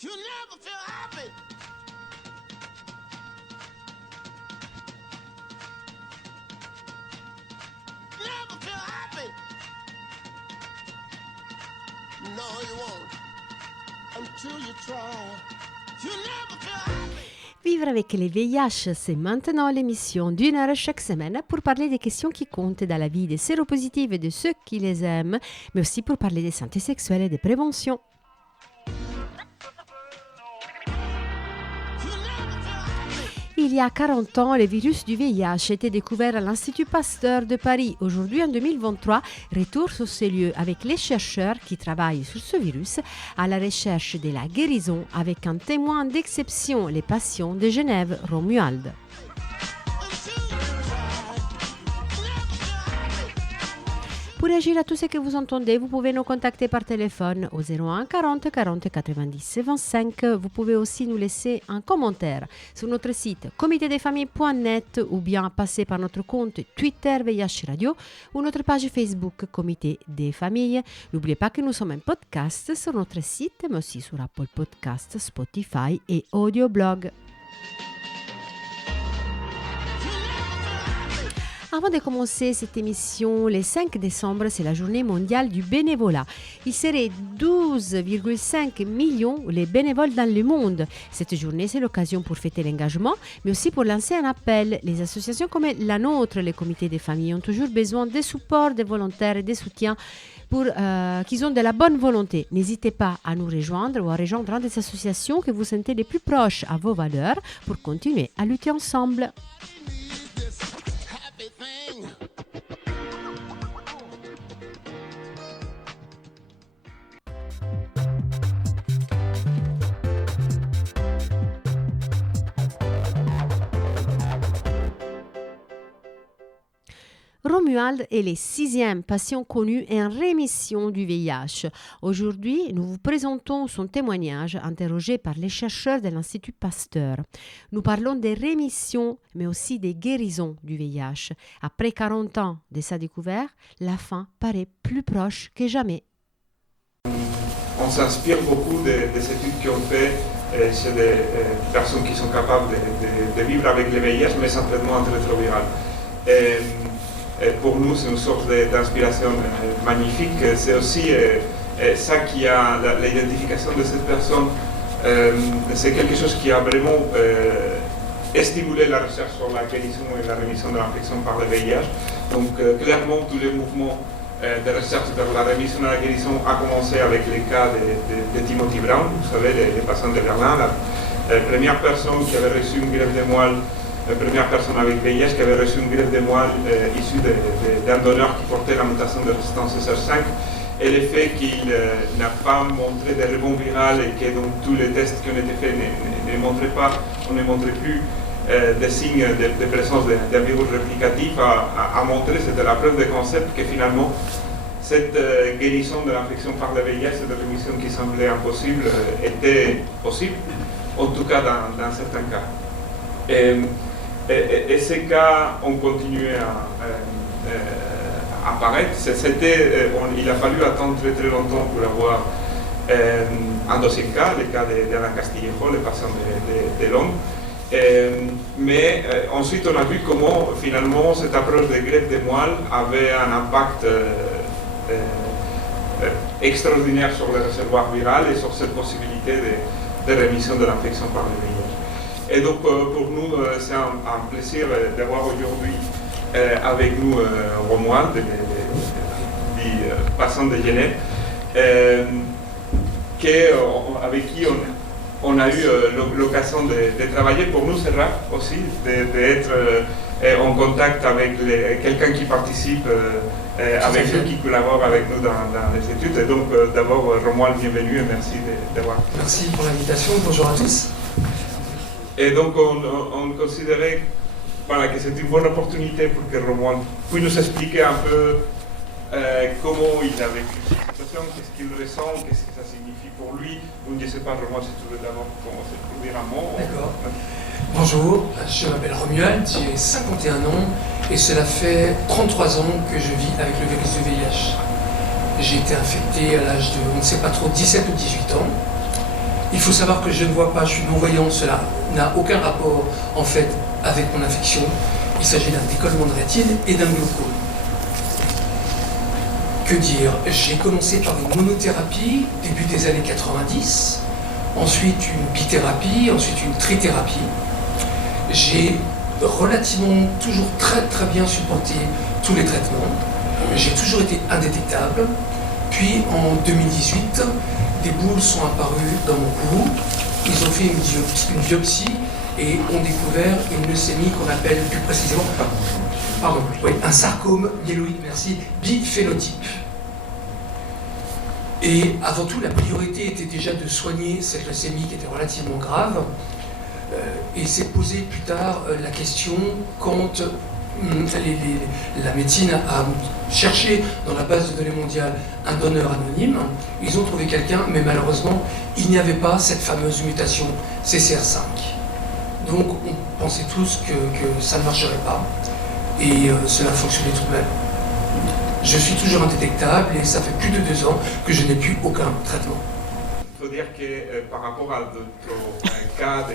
You never feel happy. Never feel happy. No, you won't. Until you try. You never feel happy. Vivre avec les VIH, c'est maintenant l'émission d'une heure chaque semaine pour parler des questions qui comptent dans la vie des séropositifs et de ceux qui les aiment, mais aussi pour parler de santé sexuelle et de prévention. Il y a 40 ans, le virus du VIH a été découvert à l'Institut Pasteur de Paris. Aujourd'hui, en 2023, retour sur ces lieux avec les chercheurs qui travaillent sur ce virus à la recherche de la guérison avec un témoin d'exception, les patients de Genève, Romuald. Pour réagir à tout ce que vous entendez, vous pouvez nous contacter par téléphone au 01 40 40 90 25. Vous pouvez aussi nous laisser un commentaire sur notre site comitédesfamilles.net ou bien passer par notre compte Twitter VIH Radio ou notre page Facebook Comité des Familles. N'oubliez pas que nous sommes un podcast sur notre site, mais aussi sur Apple Podcasts, Spotify et Audioblog. Avant de commencer cette émission, le 5 décembre, c'est la journée mondiale du bénévolat. Il serait 12,5 millions les bénévoles dans le monde. Cette journée, c'est l'occasion pour fêter l'engagement, mais aussi pour lancer un appel. Les associations comme la nôtre, les comités des familles, ont toujours besoin de support, des volontaires et des soutiens pour qu'ils ont de la bonne volonté. N'hésitez pas à nous rejoindre ou à rejoindre une des associations que vous sentez les plus proches à vos valeurs pour continuer à lutter ensemble. Romuald est le 6e patient connu en rémission du VIH. Aujourd'hui, nous vous présentons son témoignage interrogé par les chercheurs de l'Institut Pasteur. Nous parlons des rémissions, mais aussi des guérisons du VIH. Après 40 ans de sa découverte, la fin paraît plus proche que jamais. On s'inspire beaucoup des études qu'on fait chez des personnes qui sont capables de vivre avec le VIH, mais sans traitement antirétroviral. Pour nous, c'est une source d'inspiration magnifique. C'est aussi ça qui a l'identification de cette personne. C'est quelque chose qui a vraiment stimulé la recherche sur la guérison et la rémission de l'infection par le VIH. Donc, clairement, tous les mouvements de recherche vers la rémission et la guérison a commencé avec les cas de Timothy Brown, vous savez, les patients de Berlin, la première personne qui avait reçu une greffe de moelle. La première personne avec VIH qui avait reçu une greffe de moelle issue d'un donneur qui portait la mutation de résistance SR5 et le fait qu'il n'a pas montré de rebond viral et que donc, tous les tests qui ont été faits ne montraient pas, on ne montrait plus des signes de présence d'un virus réplicatif a montré, c'était la preuve de concept que finalement cette guérison de l'infection par le VIH, cette rémission qui semblait impossible, était possible, en tout cas dans certains cas. Et ces cas ont continué à apparaître. Il a fallu attendre très très longtemps pour avoir un dossier de cas, le cas d'Alain Castillejo, le patient de Londres. Mais ensuite on a vu comment finalement cette approche de greffe de moelle avait un impact extraordinaire sur le réservoir viral et sur cette possibilité de rémission de l'infection par le VIH. Et donc pour nous, c'est un plaisir d'avoir aujourd'hui avec nous Romuald, du patient de Genève, avec qui on a eu l'occasion de travailler. Pour nous, c'est rare aussi d'être en contact avec quelqu'un qui participe avec nous, qui collabore avec nous dans les études. Et donc d'abord, Romuald, bienvenue et merci d'avoir. Merci pour l'invitation, bonjour à tous. Et donc on considérait que c'est une bonne opportunité pour que Romuald puisse nous expliquer un peu comment il a vécu cette situation, qu'est-ce qu'il ressent, qu'est-ce que ça signifie pour lui. Donc je ne sais pas, Romuald, si tu veux d'abord commencer pour dire un mot. D'accord. Bonjour, je m'appelle Romuald, j'ai 51 ans et cela fait 33 ans que je vis avec le virus du VIH. J'ai été infecté à l'âge de, on ne sait pas trop, 17 ou 18 ans. Il faut savoir que je ne vois pas, je suis non-voyant, cela n'a aucun rapport en fait avec mon affection. Il s'agit d'un décollement de rétine et d'un glaucome. Que dire? J'ai commencé par une monothérapie, début des années 90, ensuite une bithérapie, ensuite une trithérapie. J'ai relativement toujours très très bien supporté tous les traitements. J'ai toujours été indétectable. Puis en 2018, des boules sont apparues dans mon cou. Ils ont fait une biopsie et ont découvert une leucémie qu'on appelle plus précisément un sarcome myéloïde, biphénotype. Et avant tout, la priorité était déjà de soigner cette leucémie qui était relativement grave. Et s'est posé plus tard la question quand la médecine a cherché dans la base de données mondiale un donneur anonyme. Ils ont trouvé quelqu'un, mais malheureusement, il n'y avait pas cette fameuse mutation CCR5. Donc on pensait tous que ça ne marcherait pas. Et cela fonctionnait tout de même. Je suis toujours indétectable et ça fait plus de 2 ans que je n'ai plus aucun traitement. Il faut dire que par rapport à d'autres cas,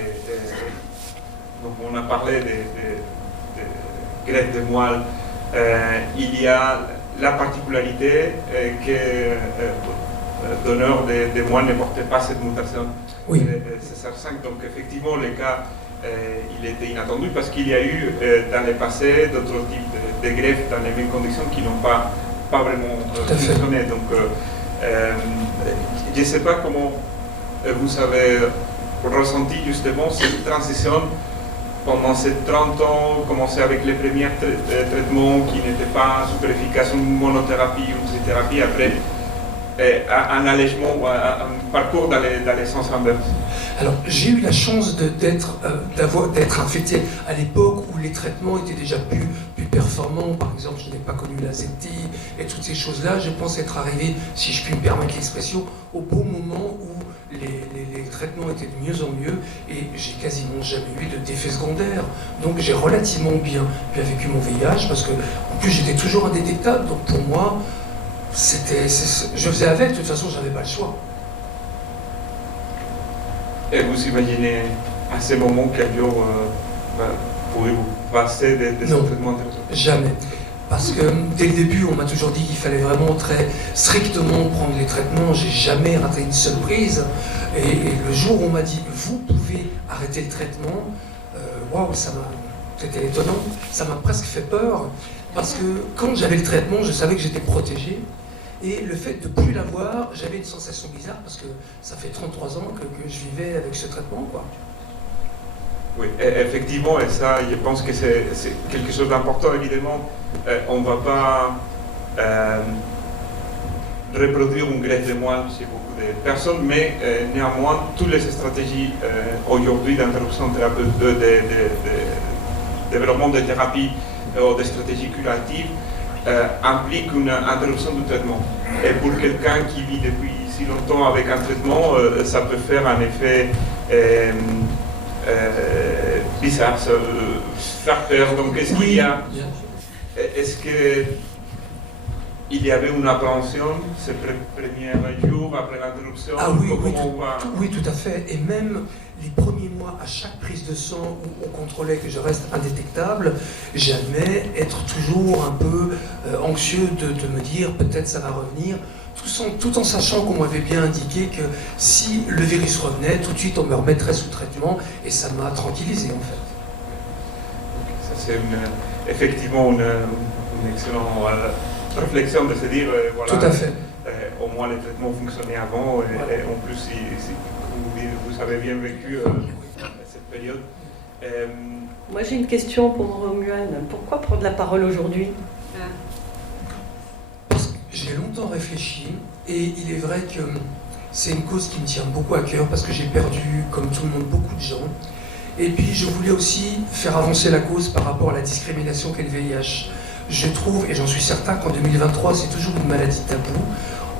donc on a parlé de greffe de moelle, il y a la particularité que le donneur de moelle ne portait pas cette mutation CCR5. Donc effectivement, le cas il était inattendu parce qu'il y a eu dans le passé d'autres types de greffes dans les mêmes conditions qui n'ont pas vraiment fonctionné. Donc je ne sais pas comment vous avez ressenti justement cette transition pendant ces 30 ans, commencer avec les premiers traitements qui n'étaient pas super efficaces, une monothérapie, une trithérapie, après un allègement ou un parcours dans les sens inverses. Alors, j'ai eu la chance d'être infecté à l'époque où les traitements étaient déjà plus performants. Par exemple, je n'ai pas connu la ZT et toutes ces choses-là. Je pense être arrivé, si je puis me permettre l'expression, au bon moment où les traitements étaient de mieux en mieux et j'ai quasiment jamais eu de d'effets secondaires. Donc j'ai relativement bien vécu mon VIH parce que, en plus, j'étais toujours indétectable. Donc pour moi, je faisais avec, de toute façon, je n'avais pas le choix. Et vous imaginez à ces moments qu'un jour, pourrez-vous passer des traitements intéressants? Jamais. Parce que dès le début, on m'a toujours dit qu'il fallait vraiment très strictement prendre les traitements. J'ai jamais raté une seule prise. Et le jour où on m'a dit « vous pouvez arrêter le traitement », waouh, c'était étonnant. Ça m'a presque fait peur. Parce que quand j'avais le traitement, je savais que j'étais protégé. Et le fait de ne plus l'avoir, j'avais une sensation bizarre parce que ça fait 33 ans que je vivais avec ce traitement, quoi. Oui, effectivement, et ça, je pense que c'est quelque chose d'important, évidemment. On ne va pas reproduire une greffe de moelle chez beaucoup de personnes, mais néanmoins, toutes les stratégies aujourd'hui d'interruption thérapeutique, de développement de thérapie ou de stratégies curatives impliquent une interruption du traitement. Et pour quelqu'un qui vit depuis si longtemps avec un traitement, ça peut faire un effet bizarre, faire peur. Donc est-ce qu'il y a, est-ce que il y avait une appréhension ces premiers jours après l'interruption? Ah oui, oui, tout à fait. Et même les premiers mois, à chaque prise de sang où on contrôlait que je reste indétectable, j'admets être toujours un peu anxieux de me dire peut-être ça va revenir, tout en sachant qu'on m'avait bien indiqué que si le virus revenait, tout de suite on me remettrait sous traitement, et ça m'a tranquillisé en fait. Ça c'est effectivement une excellente réflexion de se dire voilà, tout à fait. Au moins les traitements fonctionnaient avant et en plus si vous avez bien vécu cette période. Moi j'ai une question pour Romuald. Pourquoi prendre la parole aujourd'hui? Parce que j'ai longtemps réfléchi et il est vrai que c'est une cause qui me tient beaucoup à cœur parce que j'ai perdu, comme tout le monde, beaucoup de gens. Et puis je voulais aussi faire avancer la cause par rapport à la discrimination qu'est le VIH. Je trouve, et j'en suis certain qu'en 2023 c'est toujours une maladie taboue,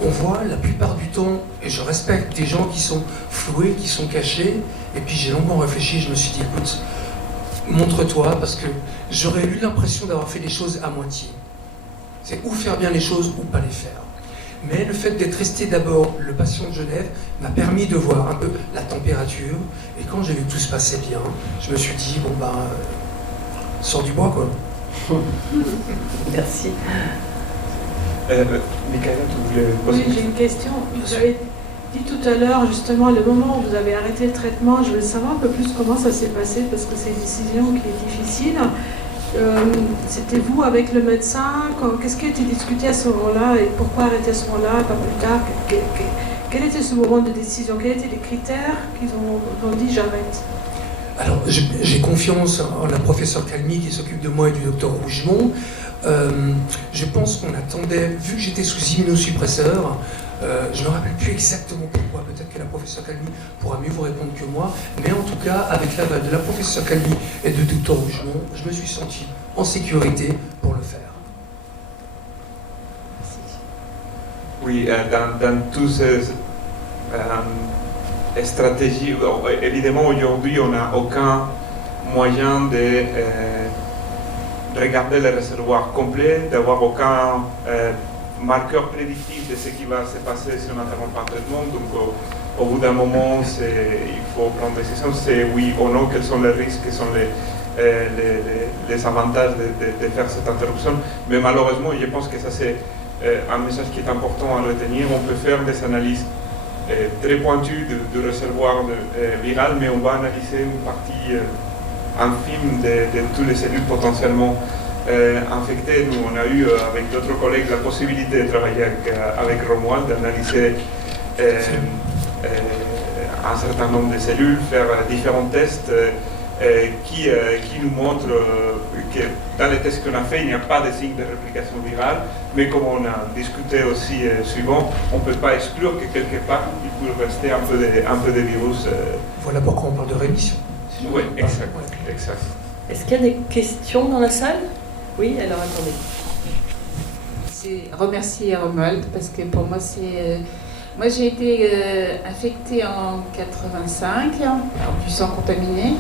on voit la plupart du temps, et je respecte des gens qui sont floués, qui sont cachés, et puis j'ai longuement réfléchi, je me suis dit écoute, montre-toi, parce que j'aurais eu l'impression d'avoir fait les choses à moitié. C'est ou faire bien les choses ou pas les faire. Mais le fait d'être resté d'abord le patient de Genève m'a permis de voir un peu la température, et quand j'ai vu que tout se passait bien, je me suis dit, bon ben, sors du bois quoi. Merci. Michaela, tu voulais poser Oui, j'ai une question. Vous avez dit tout à l'heure, justement, le moment où vous avez arrêté le traitement, je veux savoir un peu plus comment ça s'est passé, parce que c'est une décision qui est difficile. C'était vous avec le médecin, qu'est-ce qui a été discuté à ce moment-là et pourquoi arrêter à ce moment-là et pas plus tard? Quel était ce moment de décision? Quels étaient les critères qu'ils ont dit j'arrête? Alors, j'ai confiance en la professeure Calmy qui s'occupe de moi et du docteur Rougemont. Je pense qu'on attendait, vu que j'étais sous immunosuppresseur, je ne me rappelle plus exactement pourquoi, peut-être que la professeure Calmy pourra mieux vous répondre que moi, mais en tout cas, avec l'aval de la professeure Calmy et de docteur Rougemont, je me suis senti en sécurité pour le faire. Oui, dans toutes ces stratégies, évidemment aujourd'hui on n'a aucun moyen de regarder le réservoir complet, d'avoir aucun marqueur prédictif de ce qui va se passer si on n'interrompt pas le traitement. Donc au bout d'un moment, il faut prendre une décision, c'est oui ou non, quels sont les risques, quels sont les avantages de faire cette interruption. Mais malheureusement, je pense que ça c'est un message qui est important à retenir. On peut faire des analyses très pointues du réservoir viral, mais on va analyser une partie infime de toutes les cellules potentiellement infectées. Nous, on a eu avec d'autres collègues la possibilité de travailler avec Romuald, d'analyser un certain nombre de cellules, faire différents tests qui nous montrent que dans les tests qu'on a fait, il n'y a pas de signe de réplication virale, mais comme on a discuté aussi suivant, on ne peut pas exclure que quelque part, il peut rester un peu de virus. Voilà pourquoi on parle de rémission. Oui, exact. Exact. Est-ce qu'il y a des questions dans la salle? Oui, alors attendez. C'est remercier Romuald parce que pour moi c'est... moi j'ai été infectée en 85, du sang contaminé.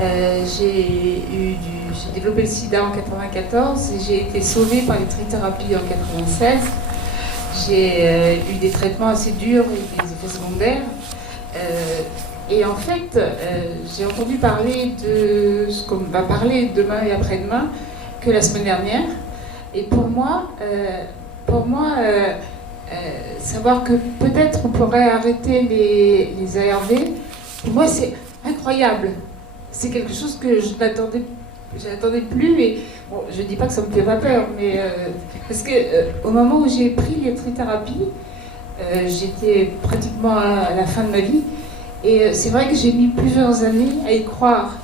J'ai développé le sida en 94 et j'ai été sauvée par les trithérapies en 96. J'ai eu des traitements assez durs et des effets secondaires. Et en fait, j'ai entendu parler de ce qu'on va parler demain et après-demain que la semaine dernière. Et pour moi, savoir que peut-être on pourrait arrêter les ARV, pour moi c'est incroyable. C'est quelque chose que je n'attendais plus. Et bon, je ne dis pas que ça me fait pas peur, mais parce que au moment où j'ai pris les trithérapies, j'étais pratiquement à la fin de ma vie. Et c'est vrai que j'ai mis plusieurs années à y croire.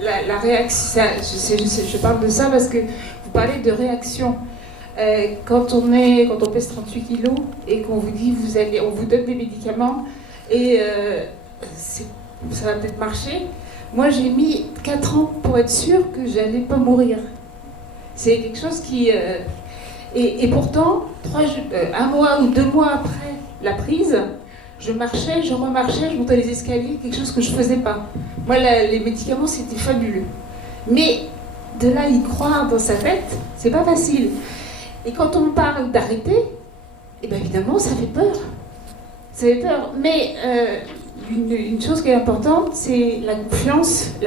La réaction, je parle de ça parce que vous parlez de réaction. Quand on pèse 38 kilos et qu'on vous dit on vous donne des médicaments et ça va peut-être marcher. Moi, j'ai mis 4 ans pour être sûre que j'allais pas mourir. C'est quelque chose qui... Et pourtant, 1 mois ou 2 mois après la prise, je marchais, je remarchais, je montais les escaliers, quelque chose que je faisais pas. Moi, les médicaments, c'était fabuleux. Mais de là, y croire dans sa tête, c'est pas facile. Et quand on parle d'arrêter, eh bien évidemment, ça fait peur. Ça fait peur. Mais une chose qui est importante, c'est la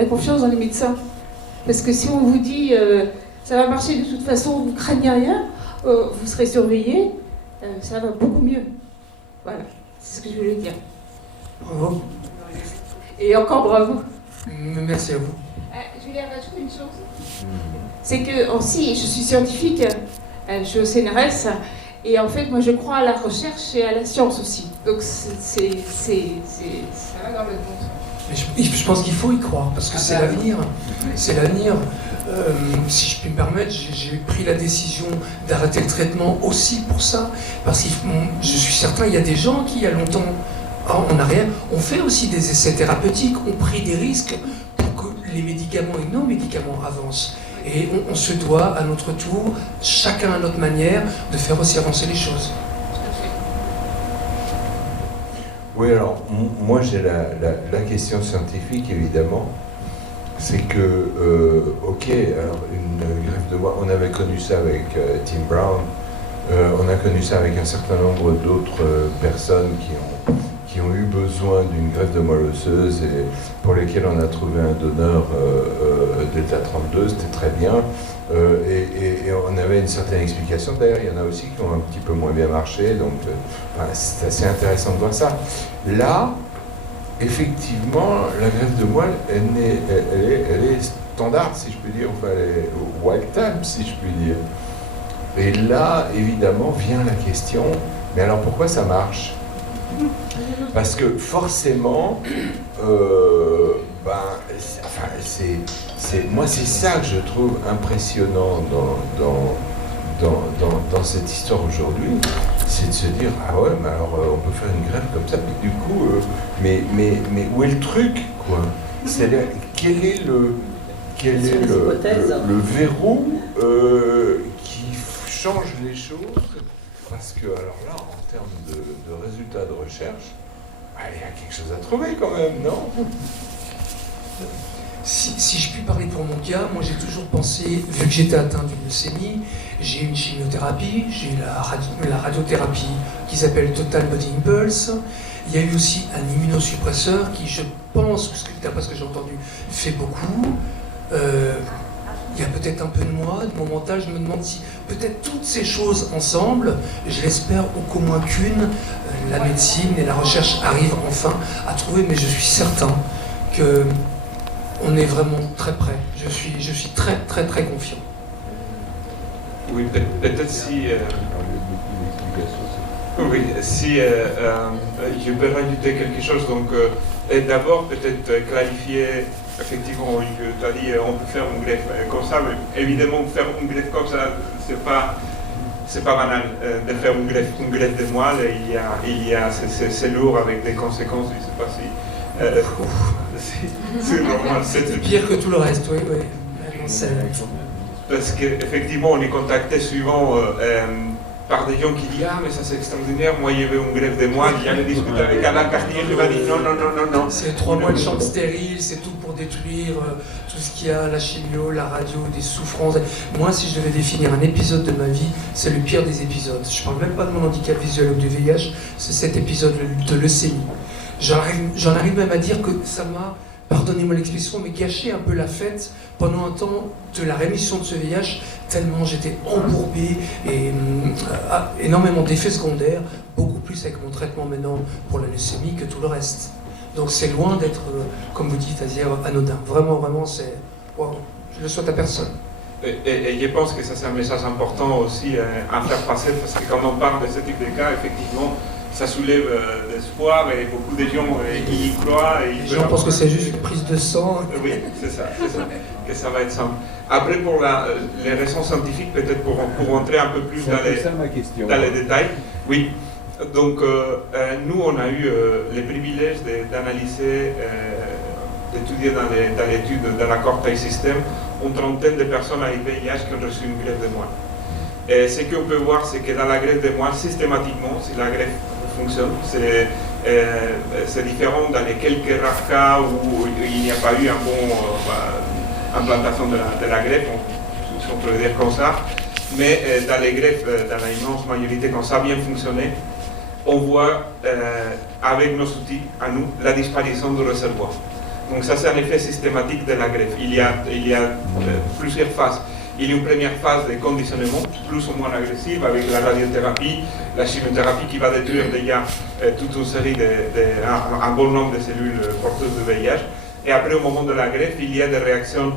confiance dans les médecins. Parce que si on vous dit ça va marcher de toute façon, vous ne craignez rien, vous serez surveillé, ça va beaucoup mieux. Voilà, c'est ce que je voulais dire. Bravo. Et encore bravo. Merci à vous. Je voulais rajouter une chose. C'est que aussi, je suis scientifique, je suis au CNRS, et en fait, moi, je crois à la recherche et à la science aussi. Donc, ça va dans le bon sens. Mais je pense qu'il faut y croire, parce que c'est l'avenir. C'est l'avenir. Si je puis me permettre, j'ai pris la décision d'arrêter le traitement aussi pour ça. Parce que je suis certain, il y a des gens qui, il y a longtemps, en arrière, ont fait aussi des essais thérapeutiques, ont pris des risques pour que les médicaments et nos médicaments avancent. Et on se doit, à notre tour, chacun à notre manière, de faire aussi avancer les choses. Oui, alors, moi j'ai la question scientifique, évidemment. C'est que, ok, alors une greffe de voix, on avait connu ça avec Tim Brown, on a connu ça avec un certain nombre d'autres personnes qui qui ont eu besoin d'une greffe de moelle osseuse et pour lesquels on a trouvé un donneur d'état 32, c'était très bien. Et on avait une certaine explication. D'ailleurs, il y en a aussi qui ont un petit peu moins bien marché, donc c'est assez intéressant de voir ça. Là, effectivement, la greffe de moelle, elle est standard, si je puis dire, enfin, elle est wild type, si je puis dire. Et là, évidemment, vient la question, mais alors pourquoi ça marche? Parce que forcément, moi c'est ça que je trouve impressionnant dans cette histoire aujourd'hui, c'est de se dire, ah ouais, mais alors on peut faire une greffe comme ça, mais du coup, mais où est le truc, quoi? C'est-à-dire, quel est le verrou qui change les choses? Parce que, alors là, en termes de résultats de recherche, il y a quelque chose à trouver quand même, non? Si je puis parler pour mon cas, moi j'ai toujours pensé, vu que j'étais atteint d'une leucémie, j'ai eu une chimiothérapie, j'ai eu la radiothérapie qui s'appelle Total Body Impulse. Il y a eu aussi un immunosuppresseur qui, je pense, d'après ce que j'ai entendu, fait beaucoup. Il y a peut-être un peu de moi, de mon mental, je me demande si peut-être toutes ces choses ensemble, je l'espère qu'au moins qu'une, la médecine et la recherche arrivent enfin à trouver, mais je suis certain que on est vraiment très près. Je suis très très très confiant. Oui, peut-être si... Oui, si je peux rajouter quelque chose, donc d'abord peut-être clarifier, effectivement, tu as dit on peut faire une greffe comme ça, mais évidemment faire une greffe comme ça, c'est pas banal de faire une greffe de moelle, c'est lourd avec des conséquences, je ne sais pas si... c'est normal. C'est pire que tout le reste, oui. Parce qu'effectivement, on est contacté souvent par des gens qui disent « Ah, mais ça c'est extraordinaire, moi il y avait une greffe de moelle, j'allais discuter avec Alain Cartier, il m'a dit non. » C'est 3 mois de chambre stérile, c'est tout pour détruire tout ce qu'il y a, la chimio, la radio, des souffrances. Moi, si je devais définir un épisode de ma vie, c'est le pire des épisodes. Je ne parle même pas de mon handicap visuel ou du VIH, c'est cet épisode de leucémie. J'en arrive même à dire que ça m'a, pardonnez-moi l'expression, mais gâché un peu la fête pendant un temps de la rémission de ce VIH, tellement j'étais embourbé et énormément d'effets secondaires, beaucoup plus avec mon traitement maintenant pour la leucémie que tout le reste. Donc c'est loin d'être, comme vous dites, anodin. Vraiment, c'est... Wow, je le souhaite à personne. Et je pense que ça c'est un message important aussi à faire passer, parce que quand on parle de ce type de cas, effectivement, ça soulève l'espoir et beaucoup de gens y croient. Les gens pensent que c'est juste une prise de sang. Oui, c'est ça, que ça va être simple. Après, pour les raisons scientifiques, peut-être pour rentrer un peu plus dans les détails. Oui, donc nous, on a eu le privilège d'analyser, d'étudier dans l'étude de la Cortex System une trentaine de personnes avec VIH qui ont reçu une greffe de moelle. Et ce qu'on peut voir, c'est que dans la greffe de moelle, systématiquement, si la greffe fonctionne, c'est différent dans les quelques rares cas où il n'y a pas eu une bonne implantation de la greffe, si on peut le dire comme ça. Mais dans les greffes, dans la immense majorité, quand ça a bien fonctionné, on voit avec nos outils, à nous, la disparition du réservoir. Donc ça, c'est un effet systématique de la greffe. Il y a plusieurs phases. Il y a une première phase de conditionnement, plus ou moins agressive, avec la radiothérapie, la chimiothérapie qui va détruire déjà toute une série un bon nombre de cellules porteuses de VIH. Et après, au moment de la greffe, il y a des réactions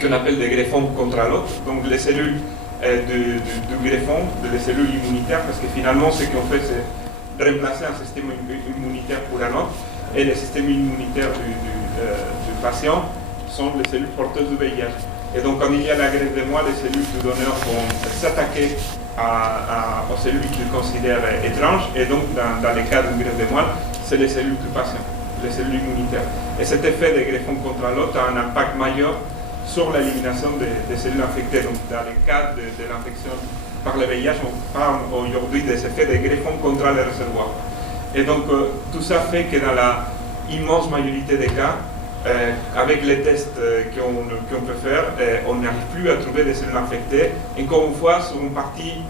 qu'on appelle des greffons contre l'autre. Donc les cellules du greffon, les cellules immunitaires, parce que finalement, ce qu'on fait, c'est remplacer un système immunitaire pour un autre. Et les systèmes immunitaires du patient sont les cellules porteuses du VIH. Et donc, quand il y a la greffe de moelle, les cellules du donneur vont s'attaquer aux cellules qu'ils considèrent étranges. Et donc, dans le cas d'une greffe de moelle, c'est les cellules du patient, les cellules immunitaires. Et cet effet de greffon contre l'autre a un impact majeur sur l'élimination des cellules infectées. Donc, dans le cas de l'infection par le VIH, on parle aujourd'hui des effets de greffon contre le réservoir. Et donc, tout ça fait que dans la immense majorité des cas, avec les tests qu'on peut faire, on n'arrive plus à trouver des cellules infectées, encore une fois, sur une partie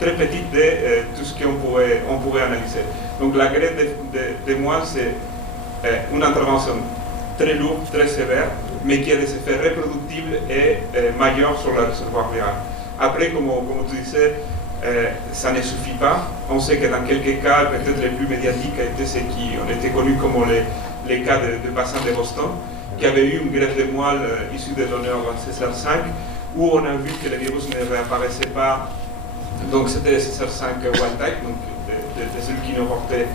très petite de tout ce qu'on pourrait analyser. Donc la greffe des moelles, c'est une intervention très lourde, très sévère, mais qui a des effets reproductibles et majeurs sur le réservoir viral. Après, comme tu disais, ça ne suffit pas. On sait que dans quelques cas, peut-être les plus médiatiques étaient ceux qui ont été connus comme les cas de patients de Boston, qui avaient eu une greffe de moelle issue des donneurs CSR5, où on a vu que le virus ne réapparaissait pas. Donc c'était CSR5 wild type, donc de celui qui ne portait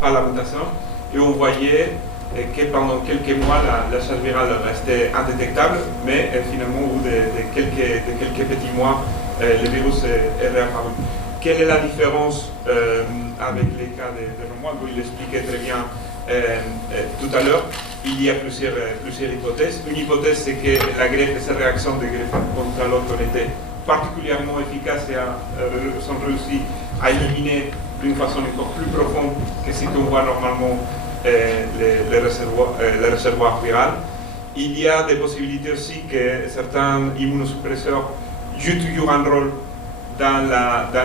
pas la mutation. Et on voyait que pendant quelques mois, la charge virale restait indétectable, mais finalement, au bout de quelques petits mois, le virus est réapparu. Quelle est la différence avec les cas de Romuald? Il l'expliquait très bien tout à l'heure. Il y a plusieurs hypothèses. Une hypothèse, c'est que la greffe et sa réaction de greffe contre l'autre ont été particulièrement efficaces et sont réussis à éliminer d'une façon encore plus profonde que ce qu'on voit normalement les réservoirs viraux. Il y a des possibilités aussi que certains immunosuppresseurs jouent toujours un rôle dans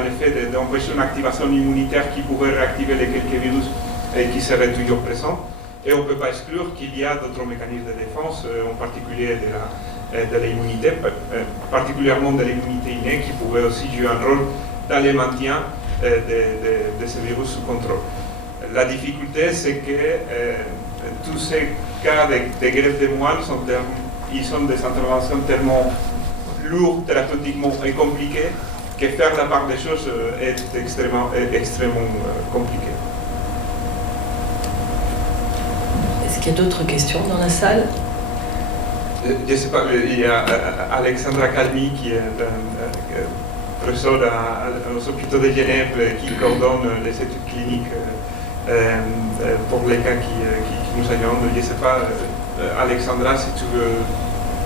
l'effet d'empêcher une activation immunitaire qui pourrait réactiver les quelques virus qui seraient toujours présents. Et on ne peut pas exclure qu'il y a d'autres mécanismes de défense, en particulier de l'immunité, particulièrement de l'immunité innée, qui pourrait aussi jouer un rôle dans le maintien de ce virus sous contrôle. La difficulté, c'est que tous ces cas de greffe de moelle sont des interventions tellement lourdes thérapeutiquement et compliquées que faire la part des choses est extrêmement compliqué. Est-ce qu'il y a d'autres questions dans la salle? Je ne sais pas, il y a Alexandra Calmi qui est professeure aux hôpitaux de Genève qui coordonne les études cliniques pour les cas qui nous attendent. Je ne sais pas, Alexandra, si tu veux,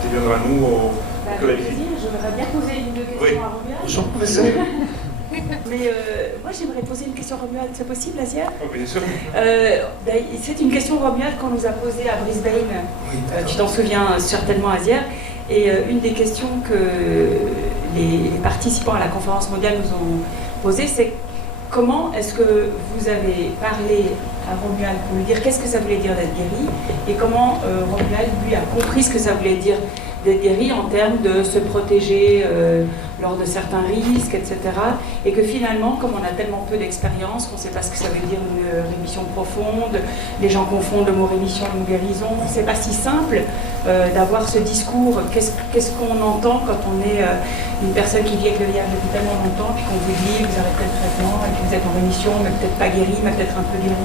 tu viendras nous au clarifier. J'aimerais bien poser une ou deux questions à Romuald. Bonjour, professeur. Mais moi, j'aimerais poser une question à Romuald, c'est possible, Azier? Oh, bien sûr. C'est une question, Romuald, qu'on nous a posée à Brisbane. Oui, tu t'en souviens certainement, Azier. Et une des questions que les participants à la conférence mondiale nous ont posées, c'est comment est-ce que vous avez parlé à Romuald pour lui dire qu'est-ce que ça voulait dire d'être guéri, et comment Romuald, lui, a compris ce que ça voulait dire d'être guéri en termes de se protéger lors de certains risques, etc. Et que finalement, comme on a tellement peu d'expérience, qu'on ne sait pas ce que ça veut dire une rémission profonde, les gens confondent le mot rémission et le mot guérison, c'est pas si simple d'avoir ce discours. Qu'est-ce qu'on entend quand on est une personne qui vit avec le VIH depuis tellement longtemps, puis qu'on vous dit vous arrêtez le traitement et que vous êtes en rémission, mais peut-être pas guéri, mais peut-être un peu guéri.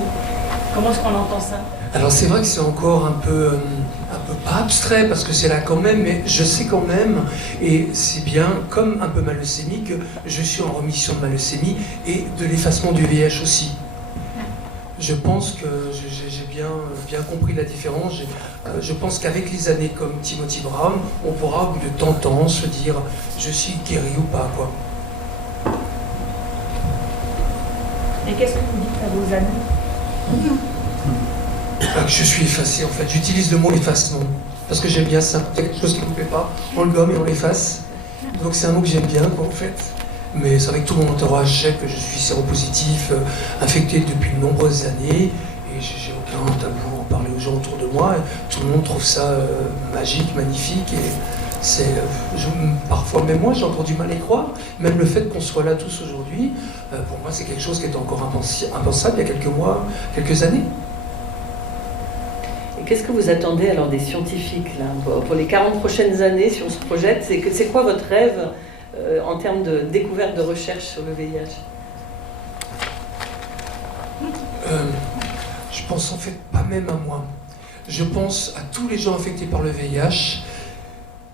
Comment est-ce qu'on entend ça? Alors c'est vrai que c'est encore un peu pas abstrait parce que c'est là quand même, mais je sais quand même, et c'est bien comme un peu ma leucémie, que je suis en remission de ma leucémie et de l'effacement du VIH aussi. Je pense que j'ai bien compris la différence. Je pense qu'avec les années comme Timothy Brown, on pourra au bout de tant de temps se dire je suis guéri ou pas, quoi. Et qu'est-ce que vous dites à vos amis? Je suis effacé en fait, j'utilise le mot effacement parce que j'aime bien ça. Il y a quelque chose qui ne me plaît pas, on le gomme et on l'efface. Donc c'est un mot que j'aime bien, quoi, en fait. Mais c'est vrai que tout mon entourage sait que je suis séropositif, infecté depuis de nombreuses années, et j'ai aucun tabou à en parler aux gens autour de moi. Tout le monde trouve ça magique, magnifique, et c'est parfois même moi j'ai encore du mal à y croire. Même le fait qu'on soit là tous aujourd'hui, pour moi c'est quelque chose qui était encore impensable il y a quelques mois, quelques années. Et qu'est-ce que vous attendez alors des scientifiques là, pour les 40 prochaines années, si on se projette? C'est quoi votre rêve en termes de découverte de recherche sur le VIH? Je pense en fait pas même à moi. Je pense à tous les gens affectés par le VIH,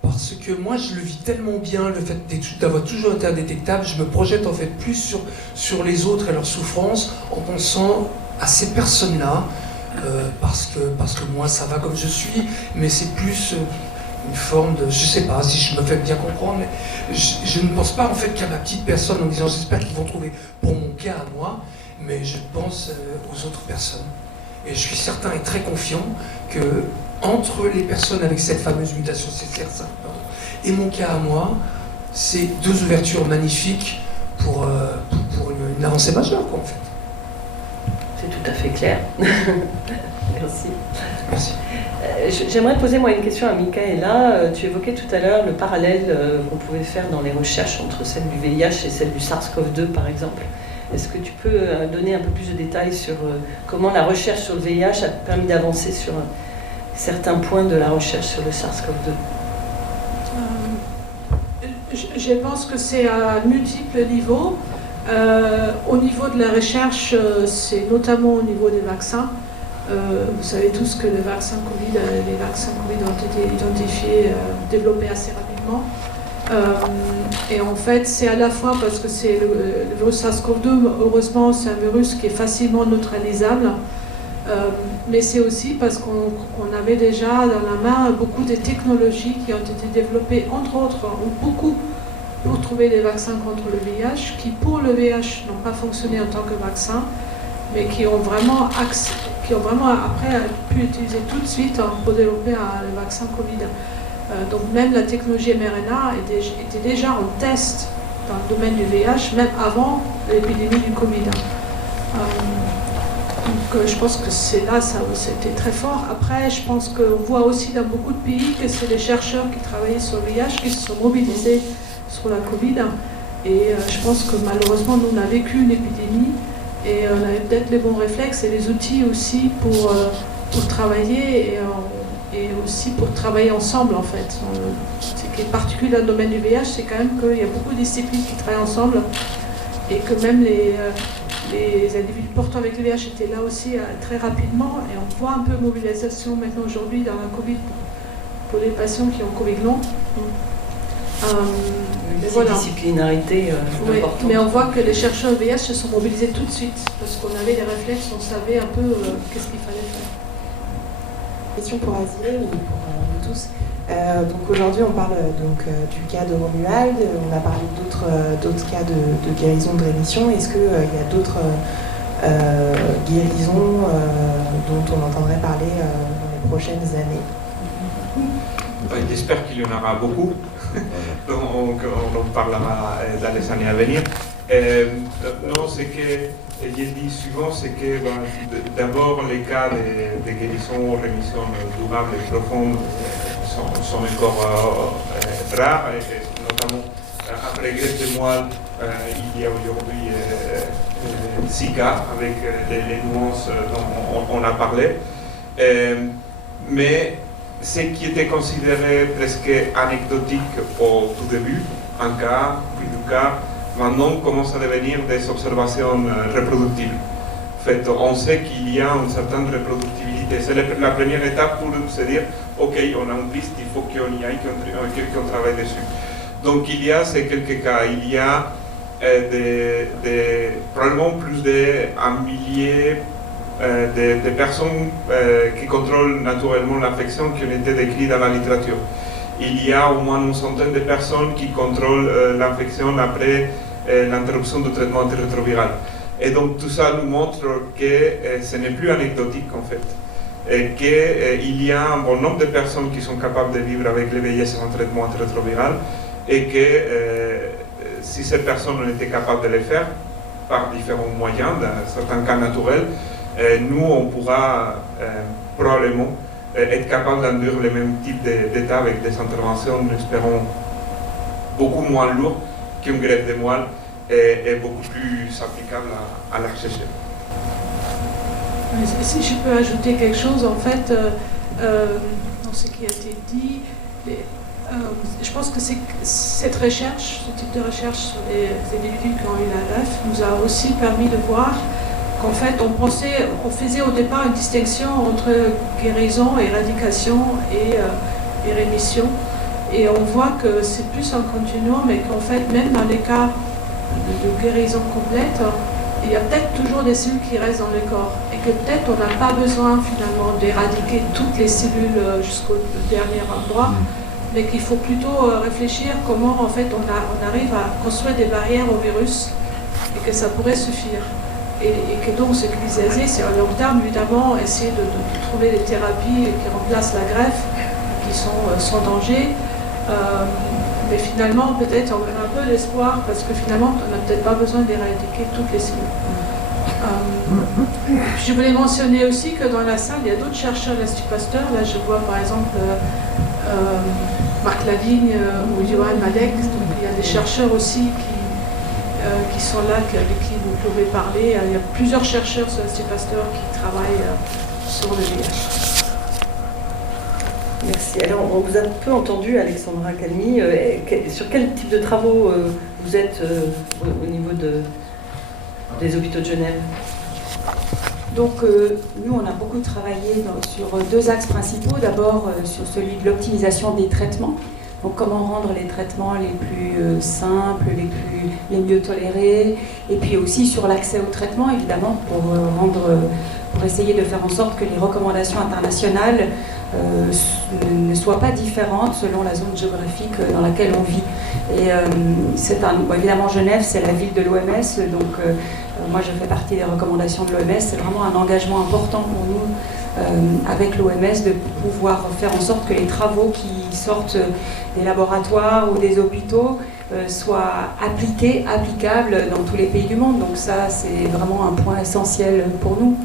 parce que moi je le vis tellement bien, le fait d'avoir toujours été indétectable. Je me projette en fait plus sur les autres et leurs souffrances en pensant à ces personnes-là. Parce que moi ça va comme je suis, mais c'est plus une forme de, je sais pas si je me fais bien comprendre, mais je ne pense pas en fait qu'à ma petite personne en disant j'espère qu'ils vont trouver pour mon cas à moi, mais je pense aux autres personnes. Et je suis certain et très confiant que entre les personnes avec cette fameuse mutation CSR5 et mon cas à moi, c'est deux ouvertures magnifiques pour une avancée majeure, quoi, en fait. C'est tout à fait clair. Merci. Merci. J'aimerais poser moi une question à Michaela. Tu évoquais tout à l'heure le parallèle qu'on pouvait faire dans les recherches entre celle du VIH et celle du SARS-CoV-2 par exemple. Est-ce que tu peux donner un peu plus de détails sur comment la recherche sur le VIH a permis d'avancer sur certains points de la recherche sur le SARS-CoV-2? Je pense que c'est à multiples niveaux. Au niveau de la recherche, c'est notamment au niveau des vaccins. Vous savez tous que les vaccins Covid ont été identifiés, développés assez rapidement. Et en fait, c'est à la fois parce que c'est le virus SARS-CoV-2, heureusement, c'est un virus qui est facilement neutralisable, mais c'est aussi parce qu'on avait déjà dans la main beaucoup de technologies qui ont été développées, entre autres, beaucoup pour trouver des vaccins contre le VIH, qui pour le VIH n'ont pas fonctionné en tant que vaccin, mais qui ont vraiment après pu utiliser tout de suite pour développer le vaccin Covid. Donc même la technologie mRNA était déjà en test dans le domaine du VIH, même avant l'épidémie du Covid. Donc je pense que c'était très fort. Après, je pense qu'on voit aussi dans beaucoup de pays que c'est les chercheurs qui travaillaient sur le VIH qui se sont mobilisés sur la Covid. Et je pense que malheureusement, nous, on a vécu une épidémie et on avait peut-être les bons réflexes et les outils aussi pour travailler et aussi pour travailler ensemble en fait. Ce qui est particulier dans le domaine du VIH, c'est quand même qu'il y a beaucoup de disciplines qui travaillent ensemble et que même les individus portant avec le VIH étaient là aussi très rapidement et on voit un peu de mobilisation maintenant aujourd'hui dans la Covid pour les patients qui ont Covid long. Voilà. Disciplinarité oui, importante. mais on voit que les chercheurs VIH se sont mobilisés tout de suite parce qu'on avait les réflexes, on savait un peu qu'est-ce qu'il fallait faire. Question pour Azir ou pour nous tous. Donc aujourd'hui on parle du cas de Romuald, on a parlé d'autres cas de guérison, de rémission. Est-ce qu'il y a d'autres guérisons dont on entendrait parler dans les prochaines années? J'espère qu'il y en aura beaucoup. Donc on en parlera dans les années à venir. Non, ce que je dis souvent, c'est que d'abord les cas de guérison ou rémission durable et profonde sont encore rares, et notamment après greffe de moelle, il y a aujourd'hui 6 cas avec les nuances dont on a parlé. Mais ce qui était considéré presque anecdotique au tout début, un cas, puis 2 cas, maintenant commence à devenir des observations reproductibles. En fait, on sait qu'il y a une certaine reproductibilité. C'est la première étape pour se dire, ok, on a une piste, il faut qu'on y aille, qu'on travaille dessus. Donc il y a ces quelques cas, il y a probablement plus d'1 millier de personnes qui contrôlent naturellement l'infection qui ont été décrites dans la littérature. Il y a au moins une centaine de personnes qui contrôlent l'infection après l'interruption du traitement antirétroviral. Et donc tout ça nous montre que ce n'est plus anecdotique en fait. Et qu'il y a un bon nombre de personnes qui sont capables de vivre avec le VIH sans traitement antirétroviral et que si ces personnes ont été capables de le faire par différents moyens, dans certains cas naturels, nous, on pourra probablement être capable d'endurer le même type d'état avec des interventions, nous espérons, beaucoup moins lourdes qu'une greffe de moelle et beaucoup plus applicable à la recherche. Si je peux ajouter quelque chose, en fait, dans ce qui a été dit, je pense que cette recherche, ce type de recherche sur les individus qui ont eu la greffe, nous a aussi permis de voir qu'en fait, on faisait au départ une distinction entre guérison, éradication et rémission. Et on voit que c'est plus un continuum, mais qu'en fait, même dans les cas de guérison complète, il y a peut-être toujours des cellules qui restent dans le corps. Et que peut-être on n'a pas besoin finalement d'éradiquer toutes les cellules jusqu'au dernier endroit, mais qu'il faut plutôt réfléchir comment en fait on arrive à construire des barrières au virus et que ça pourrait suffire. Et que donc ce que disait Azir, c'est à long terme évidemment essayer de trouver des thérapies qui remplacent la greffe, qui sont sans danger. Mais finalement, peut-être on a un peu d'espoir parce que finalement, on n'a peut-être pas besoin d'éradiquer toutes les cellules. Je voulais mentionner aussi que dans la salle, il y a d'autres chercheurs de l'Institut Pasteur. Là, je vois par exemple Marc Lavigne ou Johan Madec. Donc, il y a des chercheurs aussi qui sont là, avec qui vous pouvez parler. Il y a plusieurs chercheurs sur l'Institut Pasteur qui travaillent sur le VIH. Merci. Alors, on vous a peu entendu, Alexandra Calmy. Sur quel type de travaux vous êtes au niveau des hôpitaux de Genève? Donc, nous, on a beaucoup travaillé sur deux axes principaux. D'abord, sur celui de l'optimisation des traitements. Donc, comment rendre les traitements les plus simples, les mieux tolérés. Et puis aussi sur l'accès au traitement, évidemment, pour essayer de faire en sorte que les recommandations internationales ne soient pas différentes selon la zone géographique dans laquelle on vit. Et évidemment, Genève, c'est la ville de l'OMS, donc moi je fais partie des recommandations de l'OMS. C'est vraiment un engagement important pour nous avec l'OMS de pouvoir faire en sorte que les travaux qui sortent des laboratoires ou des hôpitaux soient applicables dans tous les pays du monde. Donc ça, c'est vraiment un point essentiel pour nous.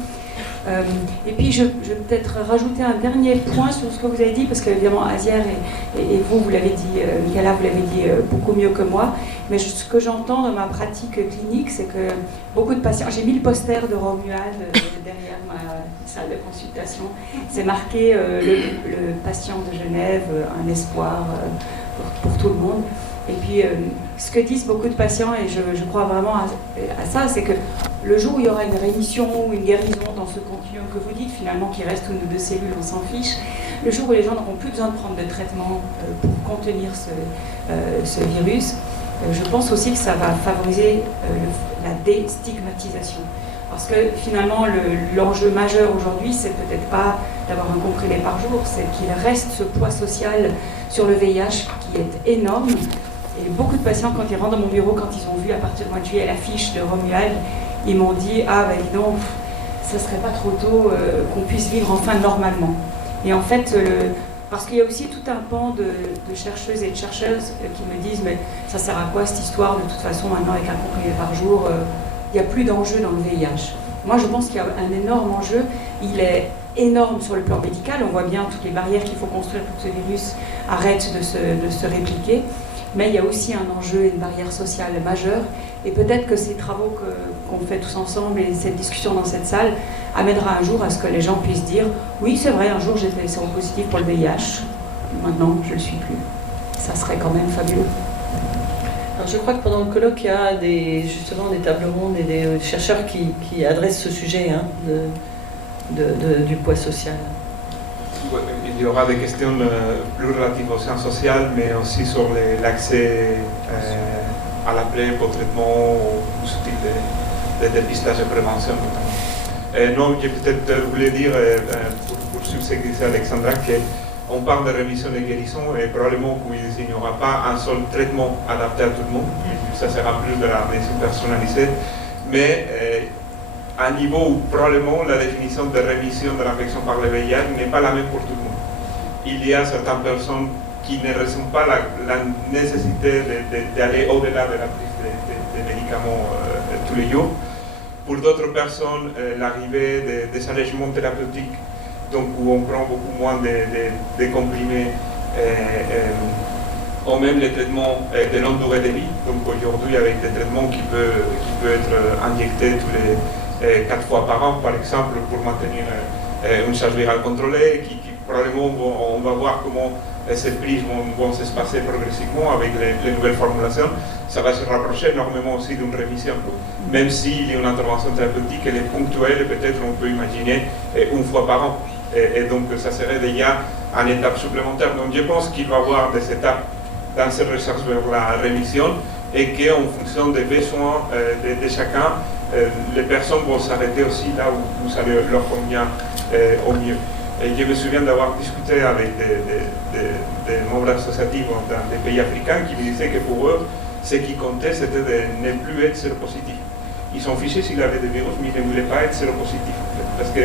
Et puis je vais peut-être rajouter un dernier point sur ce que vous avez dit, parce qu'évidemment Azière et vous l'avez dit, Michaela, vous l'avez dit beaucoup mieux que moi, mais ce que j'entends dans ma pratique clinique, c'est que beaucoup de patients, j'ai mis le poster de Romuald derrière ma salle de consultation, c'est marqué le patient de Genève, un espoir pour tout le monde. Et puis, ce que disent beaucoup de patients, et je crois vraiment à ça, c'est que le jour où il y aura une rémission ou une guérison dans ce continuum que vous dites, finalement, qui reste une ou deux cellules, on s'en fiche, le jour où les gens n'auront plus besoin de prendre de traitement pour contenir ce virus, je pense aussi que ça va favoriser la déstigmatisation. Parce que finalement, l'enjeu majeur aujourd'hui, c'est peut-être pas d'avoir un comprimé par jour, c'est qu'il reste ce poids social sur le VIH qui est énorme. Et beaucoup de patients, quand ils rentrent dans mon bureau, quand ils ont vu à partir du mois de juillet l'affiche de Romuald, ils m'ont dit « Ah, ben dis donc, ça serait pas trop tôt qu'on puisse vivre enfin normalement ». Et en fait, parce qu'il y a aussi tout un pan de chercheuses et de chercheurs qui me disent « Mais ça sert à quoi cette histoire? De toute façon, maintenant, avec un comprimé par jour, il n'y a plus d'enjeu dans le VIH ». Moi, je pense qu'il y a un énorme enjeu. Il est énorme sur le plan médical. On voit bien toutes les barrières qu'il faut construire pour que ce virus arrête de se répliquer. Mais il y a aussi un enjeu et une barrière sociale majeure. Et peut-être que ces travaux qu'on fait tous ensemble et cette discussion dans cette salle amènera un jour à ce que les gens puissent dire « Oui, c'est vrai, un jour j'étais séropositif pour le VIH. Maintenant, je ne le suis plus. » Ça serait quand même fabuleux. Alors, je crois que pendant le colloque, il y a justement des tables rondes et des chercheurs qui adressent ce sujet du poids social. Il y aura des questions plus relatives aux sciences sociales, mais aussi sur l'accès à la PrEP, au traitement, aux outils de dépistage et prévention notamment. Non, je peut-être voulais dire, pour suivre ce que disait Alexandra, qu'on parle de rémission et guérison, et probablement qu'il n'y aura pas un seul traitement adapté à tout le monde. Ça sera plus de la médecine personnalisée, mais à un niveau où probablement la définition de rémission de l'infection par le VIH n'est pas la même pour tout le monde. Il y a certaines personnes qui ne ressentent pas la nécessité d'aller au-delà de la prise de médicaments tous les jours. Pour d'autres personnes, l'arrivée des allègements thérapeutiques, donc où on prend beaucoup moins de comprimés, ou même les traitements de longue durée de vie. Donc aujourd'hui, avec des traitements qui peuvent être injectés tous les 4 fois par an, par exemple, pour maintenir une charge virale contrôlée, qui probablement on va voir comment ces prises vont se passer progressivement avec les nouvelles formulations. Ça va se rapprocher énormément aussi d'une rémission, même s'il y a une intervention thérapeutique, elle est ponctuelle, peut-être on peut imaginer une fois par an. Et donc ça serait déjà une étape supplémentaire. Donc je pense qu'il va y avoir des étapes dans cette recherche vers la rémission et qu'en fonction des besoins de chacun, les personnes vont s'arrêter aussi là où ça leur convient au mieux. Et je me souviens d'avoir discuté avec des membres associatifs dans des pays africains qui me disaient que pour eux, ce qui comptait, c'était de ne plus être séropositif. Ils s'en fichaient s'il avait des virus, mais ils ne voulaient pas être séropositifs. Parce que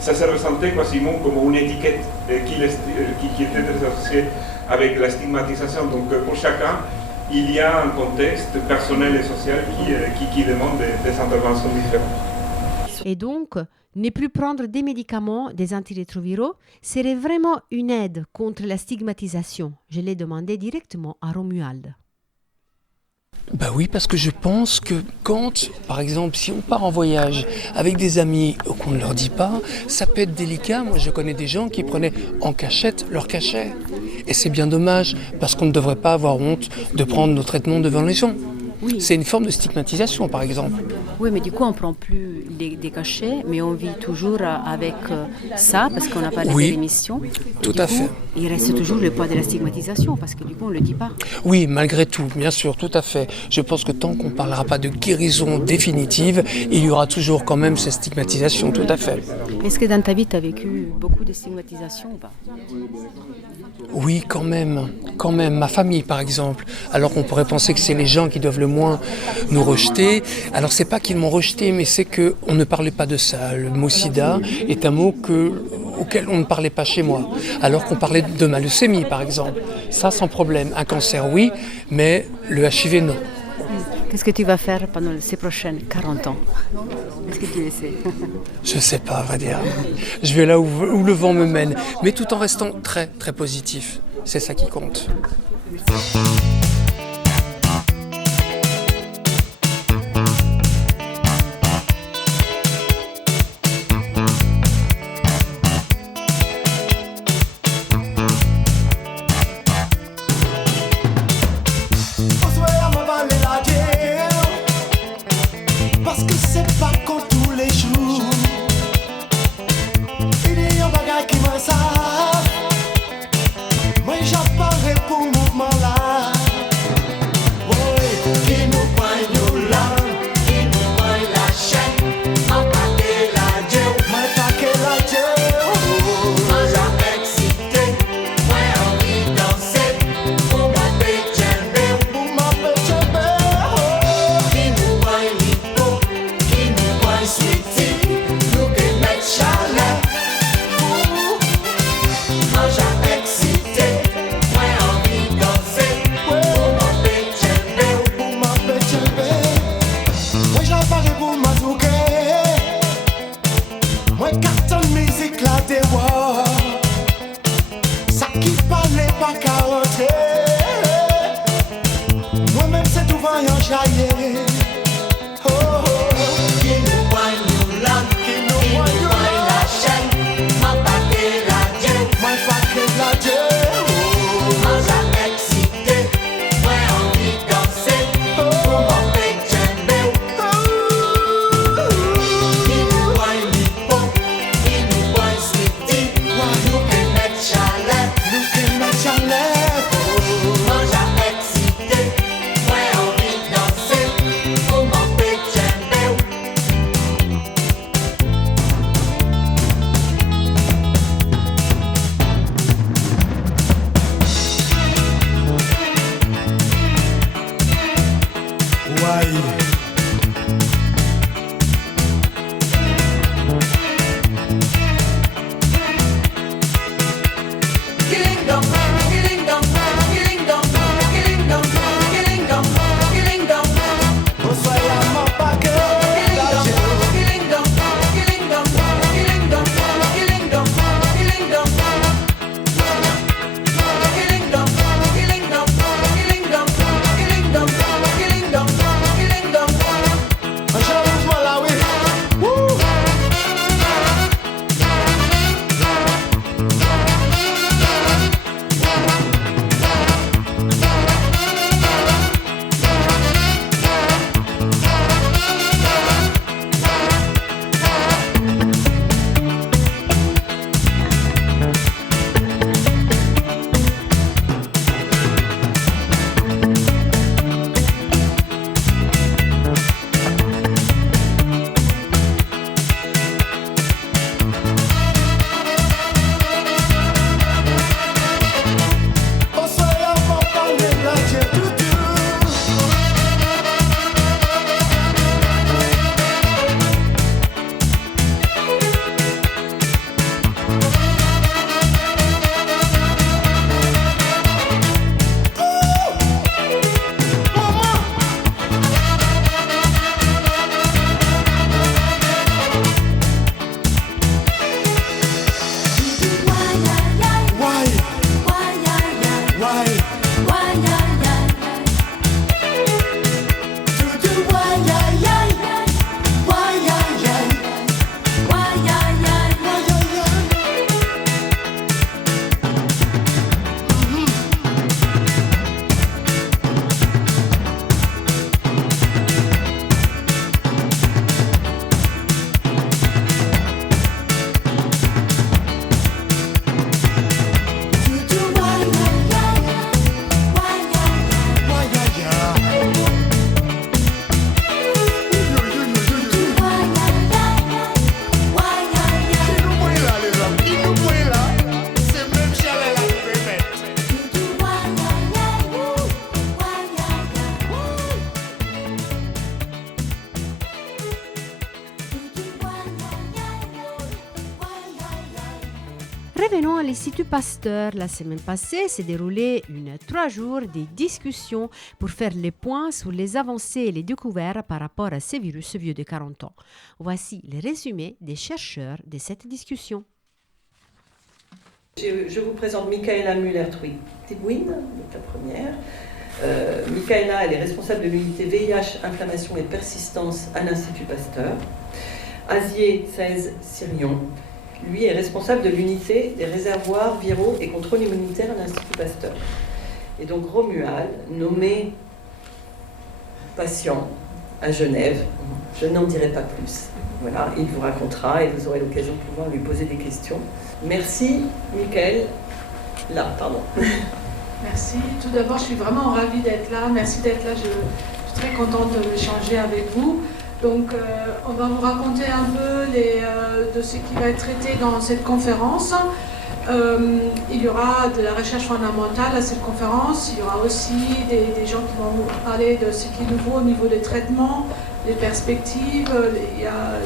ça se ressentait quasiment comme une étiquette qui était associée avec la stigmatisation. Donc pour chacun, il y a un contexte personnel et social qui demande des interventions différentes. Et donc, ne plus prendre des médicaments, des antirétroviraux, serait vraiment une aide contre la stigmatisation. Je l'ai demandé directement à Romuald. Bah oui, parce que je pense que quand, par exemple, si on part en voyage avec des amis qu'on ne leur dit pas, ça peut être délicat. Moi, je connais des gens qui prenaient en cachette leur cachet. Et c'est bien dommage, parce qu'on ne devrait pas avoir honte de prendre nos traitements devant les gens. Oui. C'est une forme de stigmatisation, par exemple. Oui, mais du coup, on ne prend plus des cachets, mais on vit toujours avec ça, parce qu'on n'a pas de l'émission. Tout à fait. Il reste toujours le poids de la stigmatisation, parce que du coup, on ne le dit pas. Oui, malgré tout, bien sûr, tout à fait. Je pense que tant qu'on ne parlera pas de guérison définitive, il y aura toujours quand même cette stigmatisation, tout à fait. Est-ce que dans ta vie, tu as vécu beaucoup de stigmatisation ou pas ? Oui, quand même. Ma famille, par exemple. Alors qu'on pourrait penser que c'est les gens qui doivent le moins nous rejeter. Alors c'est pas qu'ils m'ont rejeté, mais c'est qu'on ne parlait pas de ça. Le mot sida est un mot auquel on ne parlait pas chez moi. Alors qu'on parlait de ma leucémie, par exemple. Ça, sans problème. Un cancer, oui, mais le HIV, non. Qu'est-ce que tu vas faire pendant ces prochaines 40 ans ? Est-ce que tu le sais ? Je sais pas, à vrai dire. Je vais là où le vent me mène, mais tout en restant très, très positif. C'est ça qui compte. Parce que c'est pas comme tous les jours. Il y a un bagage qui m'a ça. Moi j'apparais pour le mouvement là. revenons à l'Institut Pasteur. La semaine passée s'est déroulé 3 jours de discussions pour faire les points sur les avancées et les découvertes par rapport à ces virus vieux de 40 ans. Voici le résumé des chercheurs de cette discussion. Je vous présente Michaela Müller-Tibouin, donc la première. Michaela, elle est responsable de l'unité VIH, inflammation et persistance à l'Institut Pasteur. Azier Saez-Sirion, lui, est responsable de l'unité des réservoirs viraux et contrôle immunitaire à l'Institut Pasteur. Et donc Romuald, nommé patient à Genève, je n'en dirai pas plus. Voilà, il vous racontera et vous aurez l'occasion de pouvoir lui poser des questions. Merci, Michael. Pardon. Merci. Tout d'abord, je suis vraiment ravie d'être là. Merci d'être là. Je suis très contente d'échanger avec vous. Donc, on va vous raconter un peu de ce qui va être traité dans cette conférence. Il y aura de la recherche fondamentale à cette conférence. Il y aura aussi des gens qui vont vous parler de ce qui est nouveau au niveau des traitements, des perspectives. Il y a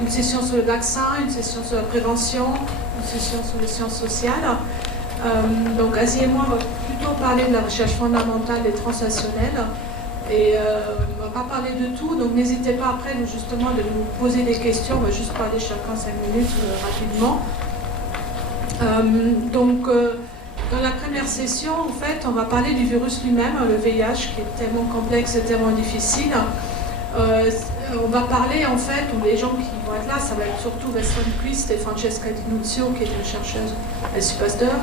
une session sur le vaccin, une session sur la prévention, une session sur les sciences sociales. Donc Azier et moi, on va plutôt parler de la recherche fondamentale et translationnelle. Et on ne va pas parler de tout, donc n'hésitez pas après justement de nous poser des questions. On va juste parler chacun 5 minutes rapidement. Dans la première session, en fait, on va parler du virus lui-même, le VIH, qui est tellement complexe et tellement difficile. On va parler, en fait, ou les gens qui vont être là, ça va être surtout Weston Quist et Francesca Di Nunzio, qui est une chercheuse à l'Institut Pasteur,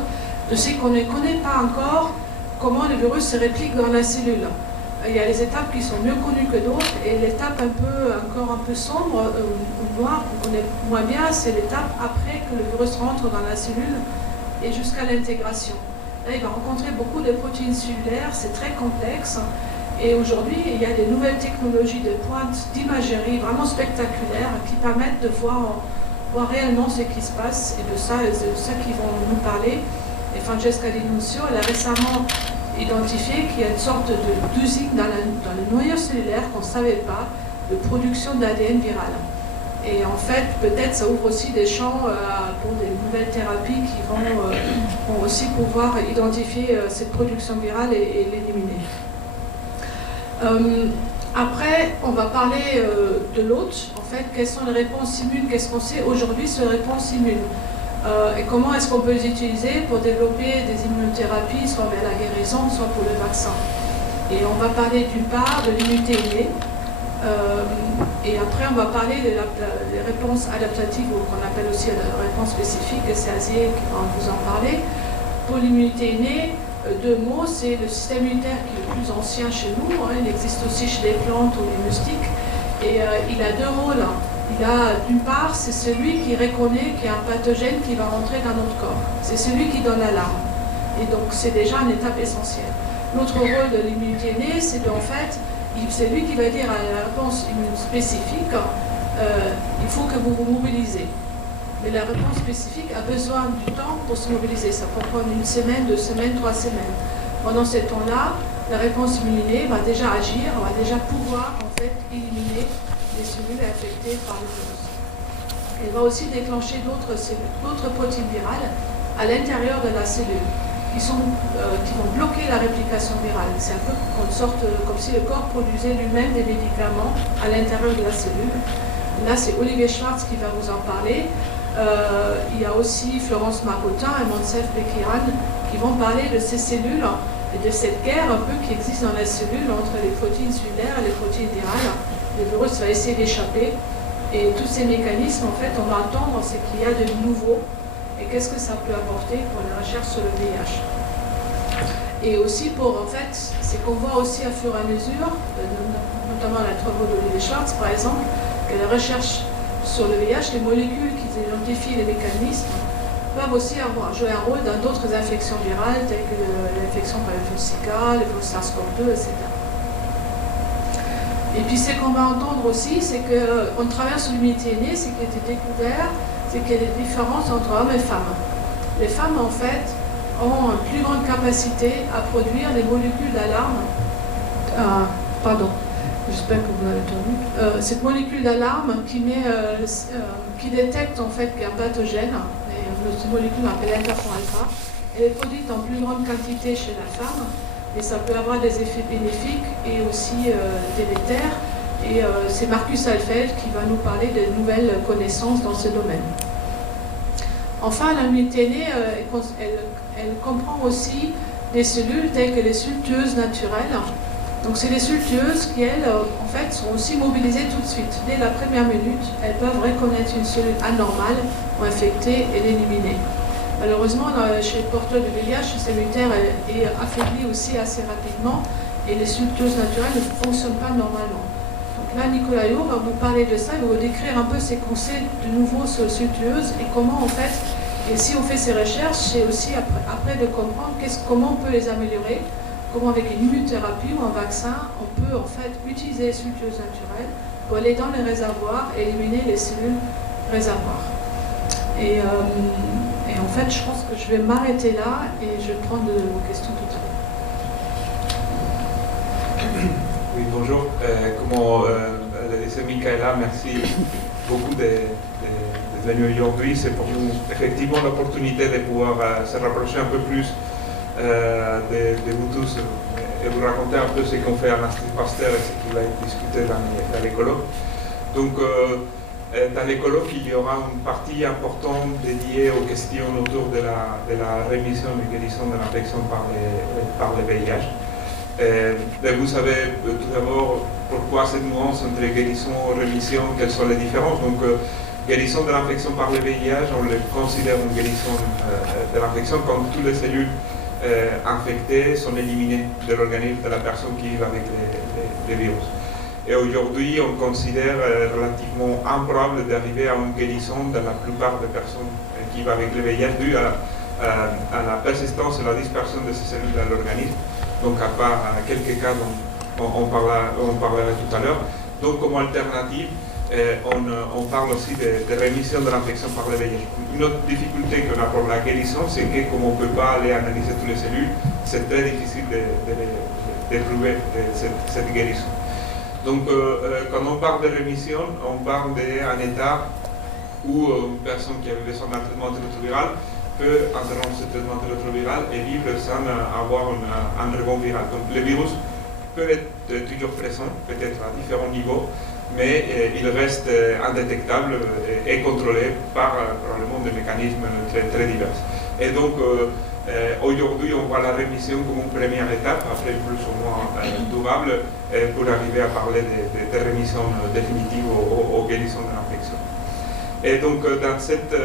de ce qu'on ne connaît pas encore, comment le virus se réplique dans la cellule. Il y a les étapes qui sont mieux connues que d'autres, et l'étape encore un peu sombre, ou noire, qu'on connaît moins bien, c'est l'étape après que le virus rentre dans la cellule et jusqu'à l'intégration. Là, il va rencontrer beaucoup de protéines cellulaires, c'est très complexe. Et aujourd'hui, il y a des nouvelles technologies de pointe d'imagerie vraiment spectaculaires qui permettent de voir réellement ce qui se passe et de ça qu'ils vont nous parler. Et Francesca Di Nunzio, elle a récemment identifié qu'il y a une sorte d'usine dans le noyau cellulaire qu'on ne savait pas, de production d'ADN viral. Et en fait, peut-être ça ouvre aussi des champs pour des nouvelles thérapies qui vont aussi pouvoir identifier cette production virale et l'éliminer. Après, on va parler de l'hôte. En fait, quelles sont les réponses immunes, qu'est-ce qu'on sait aujourd'hui sur les réponses immunes et comment est-ce qu'on peut les utiliser pour développer des immunothérapies, soit vers la guérison, soit pour le vaccin. Et on va parler d'une part de l'immunité innée, et après on va parler des réponses adaptatives, ou qu'on appelle aussi la réponse spécifique, et c'est Azier qui va vous en parler. Pour l'immunité innée, 2 mots, c'est le système immunitaire qui est le plus ancien chez nous, il existe aussi chez les plantes ou les moustiques, et il a 2 rôles. Il a, d'une part, c'est celui qui reconnaît qu'il y a un pathogène qui va rentrer dans notre corps. C'est celui qui donne l'alarme. Et donc, c'est déjà une étape essentielle. L'autre rôle de l'immunité innée, c'est qu'en fait, c'est lui qui va dire à la réponse immune spécifique, il faut que vous vous mobilisez. Mais la réponse spécifique a besoin du temps pour se mobiliser. Ça peut prendre 1 semaine, 2 semaines, 3 semaines. Pendant ce temps-là, la réponse immunée va déjà agir, va déjà pouvoir en fait éliminer les cellules infectées par le virus. Elle va aussi déclencher d'autres protéines virales à l'intérieur de la cellule qui vont bloquer la réplication virale. C'est un peu comme si le corps produisait lui-même des médicaments à l'intérieur de la cellule. Là, c'est Olivier Schwartz qui va vous en parler. Il y a aussi Florence Marcotin et Moncef Bekiran qui vont parler de ces cellules et de cette guerre un peu qui existe dans la cellule entre les protéines cellulaires et les protéines virales. Le virus va essayer d'échapper. Et tous ces mécanismes, en fait, on va entendre ce qu'il y a de nouveau et qu'est-ce que ça peut apporter pour la recherche sur le VIH. Et aussi en fait, c'est qu'on voit aussi à fur et à mesure, notamment la travaux d'Olivier Schwartz par exemple, que la recherche sur le VIH, les molécules qui identifient les mécanismes, peuvent aussi jouer un rôle dans d'autres infections virales, telles que l'infection par le virus Zika, le virus SARS-CoV-2, etc. Et puis ce qu'on va entendre aussi, c'est qu'on travaille sur l'immunité innée, ce qui a été découvert, c'est qu'il y a des différences entre hommes et femmes. Les femmes, en fait, ont une plus grande capacité à produire des molécules d'alarme. J'espère que vous l'avez entendu. Cette molécule d'alarme qui détecte en fait qu'il y a un pathogène, et cette molécule qu'on appelle interferon-alpha. Elle est produite en plus grande quantité chez la femme et ça peut avoir des effets bénéfiques et aussi délétères. Et c'est Marcus Alfeld qui va nous parler de nouvelles connaissances dans ce domaine. Enfin, l'immunité innée, elle comprend aussi des cellules telles que les cellules tueuses naturelles. Donc c'est les cellules tueuses qui, elles, en fait, sont aussi mobilisées tout de suite. Dès la première minute, elles peuvent reconnaître une cellule anormale ou infectée et l'éliminer. Malheureusement, chez le porteur de VIH, le système immunitaire est affaibli aussi assez rapidement et les cellules tueuses naturelles ne fonctionnent pas normalement. Donc là, Nicolas Hulot va vous parler de ça, il va vous décrire un peu ces concepts de nouveau sur les cellules tueuses et comment en fait, et si on fait ces recherches, c'est aussi après de comprendre comment on peut les améliorer, comment avec une immunothérapie ou un vaccin, on peut en fait utiliser les cellules tueuses naturelles pour aller dans les réservoirs et éliminer les cellules réservoirs. Et en fait, je pense que je vais m'arrêter là et je vais prendre vos questions tout à l'heure. Oui, bonjour. Comme le disait Michaela, merci beaucoup d'être venu aujourd'hui. C'est pour nous effectivement l'opportunité de pouvoir se rapprocher un peu plus de vous tous et vous raconter un peu ce qu'on fait à l'Institut Pasteur et ce qui va être discuté dans les colloques. Donc, dans les colloques, il y aura une partie importante dédiée aux questions autour de la rémission et guérison de l'infection par le VIH. Vous savez tout d'abord pourquoi cette nuance entre guérison et rémission, quelles sont les différences. Donc, guérison de l'infection par le VIH, on le considère une guérison de l'infection quand toutes les cellules infectées sont éliminées de l'organisme de la personne qui vit avec les virus. Et aujourd'hui, on considère relativement improbable d'arriver à une guérison de la plupart des personnes qui vivent avec le VIH dû à la persistance et la dispersion de ces cellules dans l'organisme. Donc, à part quelques cas dont on parlera tout à l'heure. Donc, comme alternative, on parle aussi de rémission de l'infection par le VIH. Une autre difficulté qu'on a pour la guérison, c'est que comme on ne peut pas aller analyser toutes les cellules, c'est très difficile de prouver cette guérison. Donc, quand on parle de rémission, on parle d'un état où une personne qui avait besoin d'un traitement antirétroviral peut interrompre ce traitement antirétroviral et vivre sans avoir un rebond viral. Donc, le virus peut être toujours présent, peut-être à différents niveaux, mais il reste indétectable et contrôlé par probablement des mécanismes très, très divers. Et donc, aujourd'hui, on voit la rémission comme une première étape, après plus ou moins durable, pour arriver à parler de rémission définitive aux guérisons de l'infection. Et donc, dans cette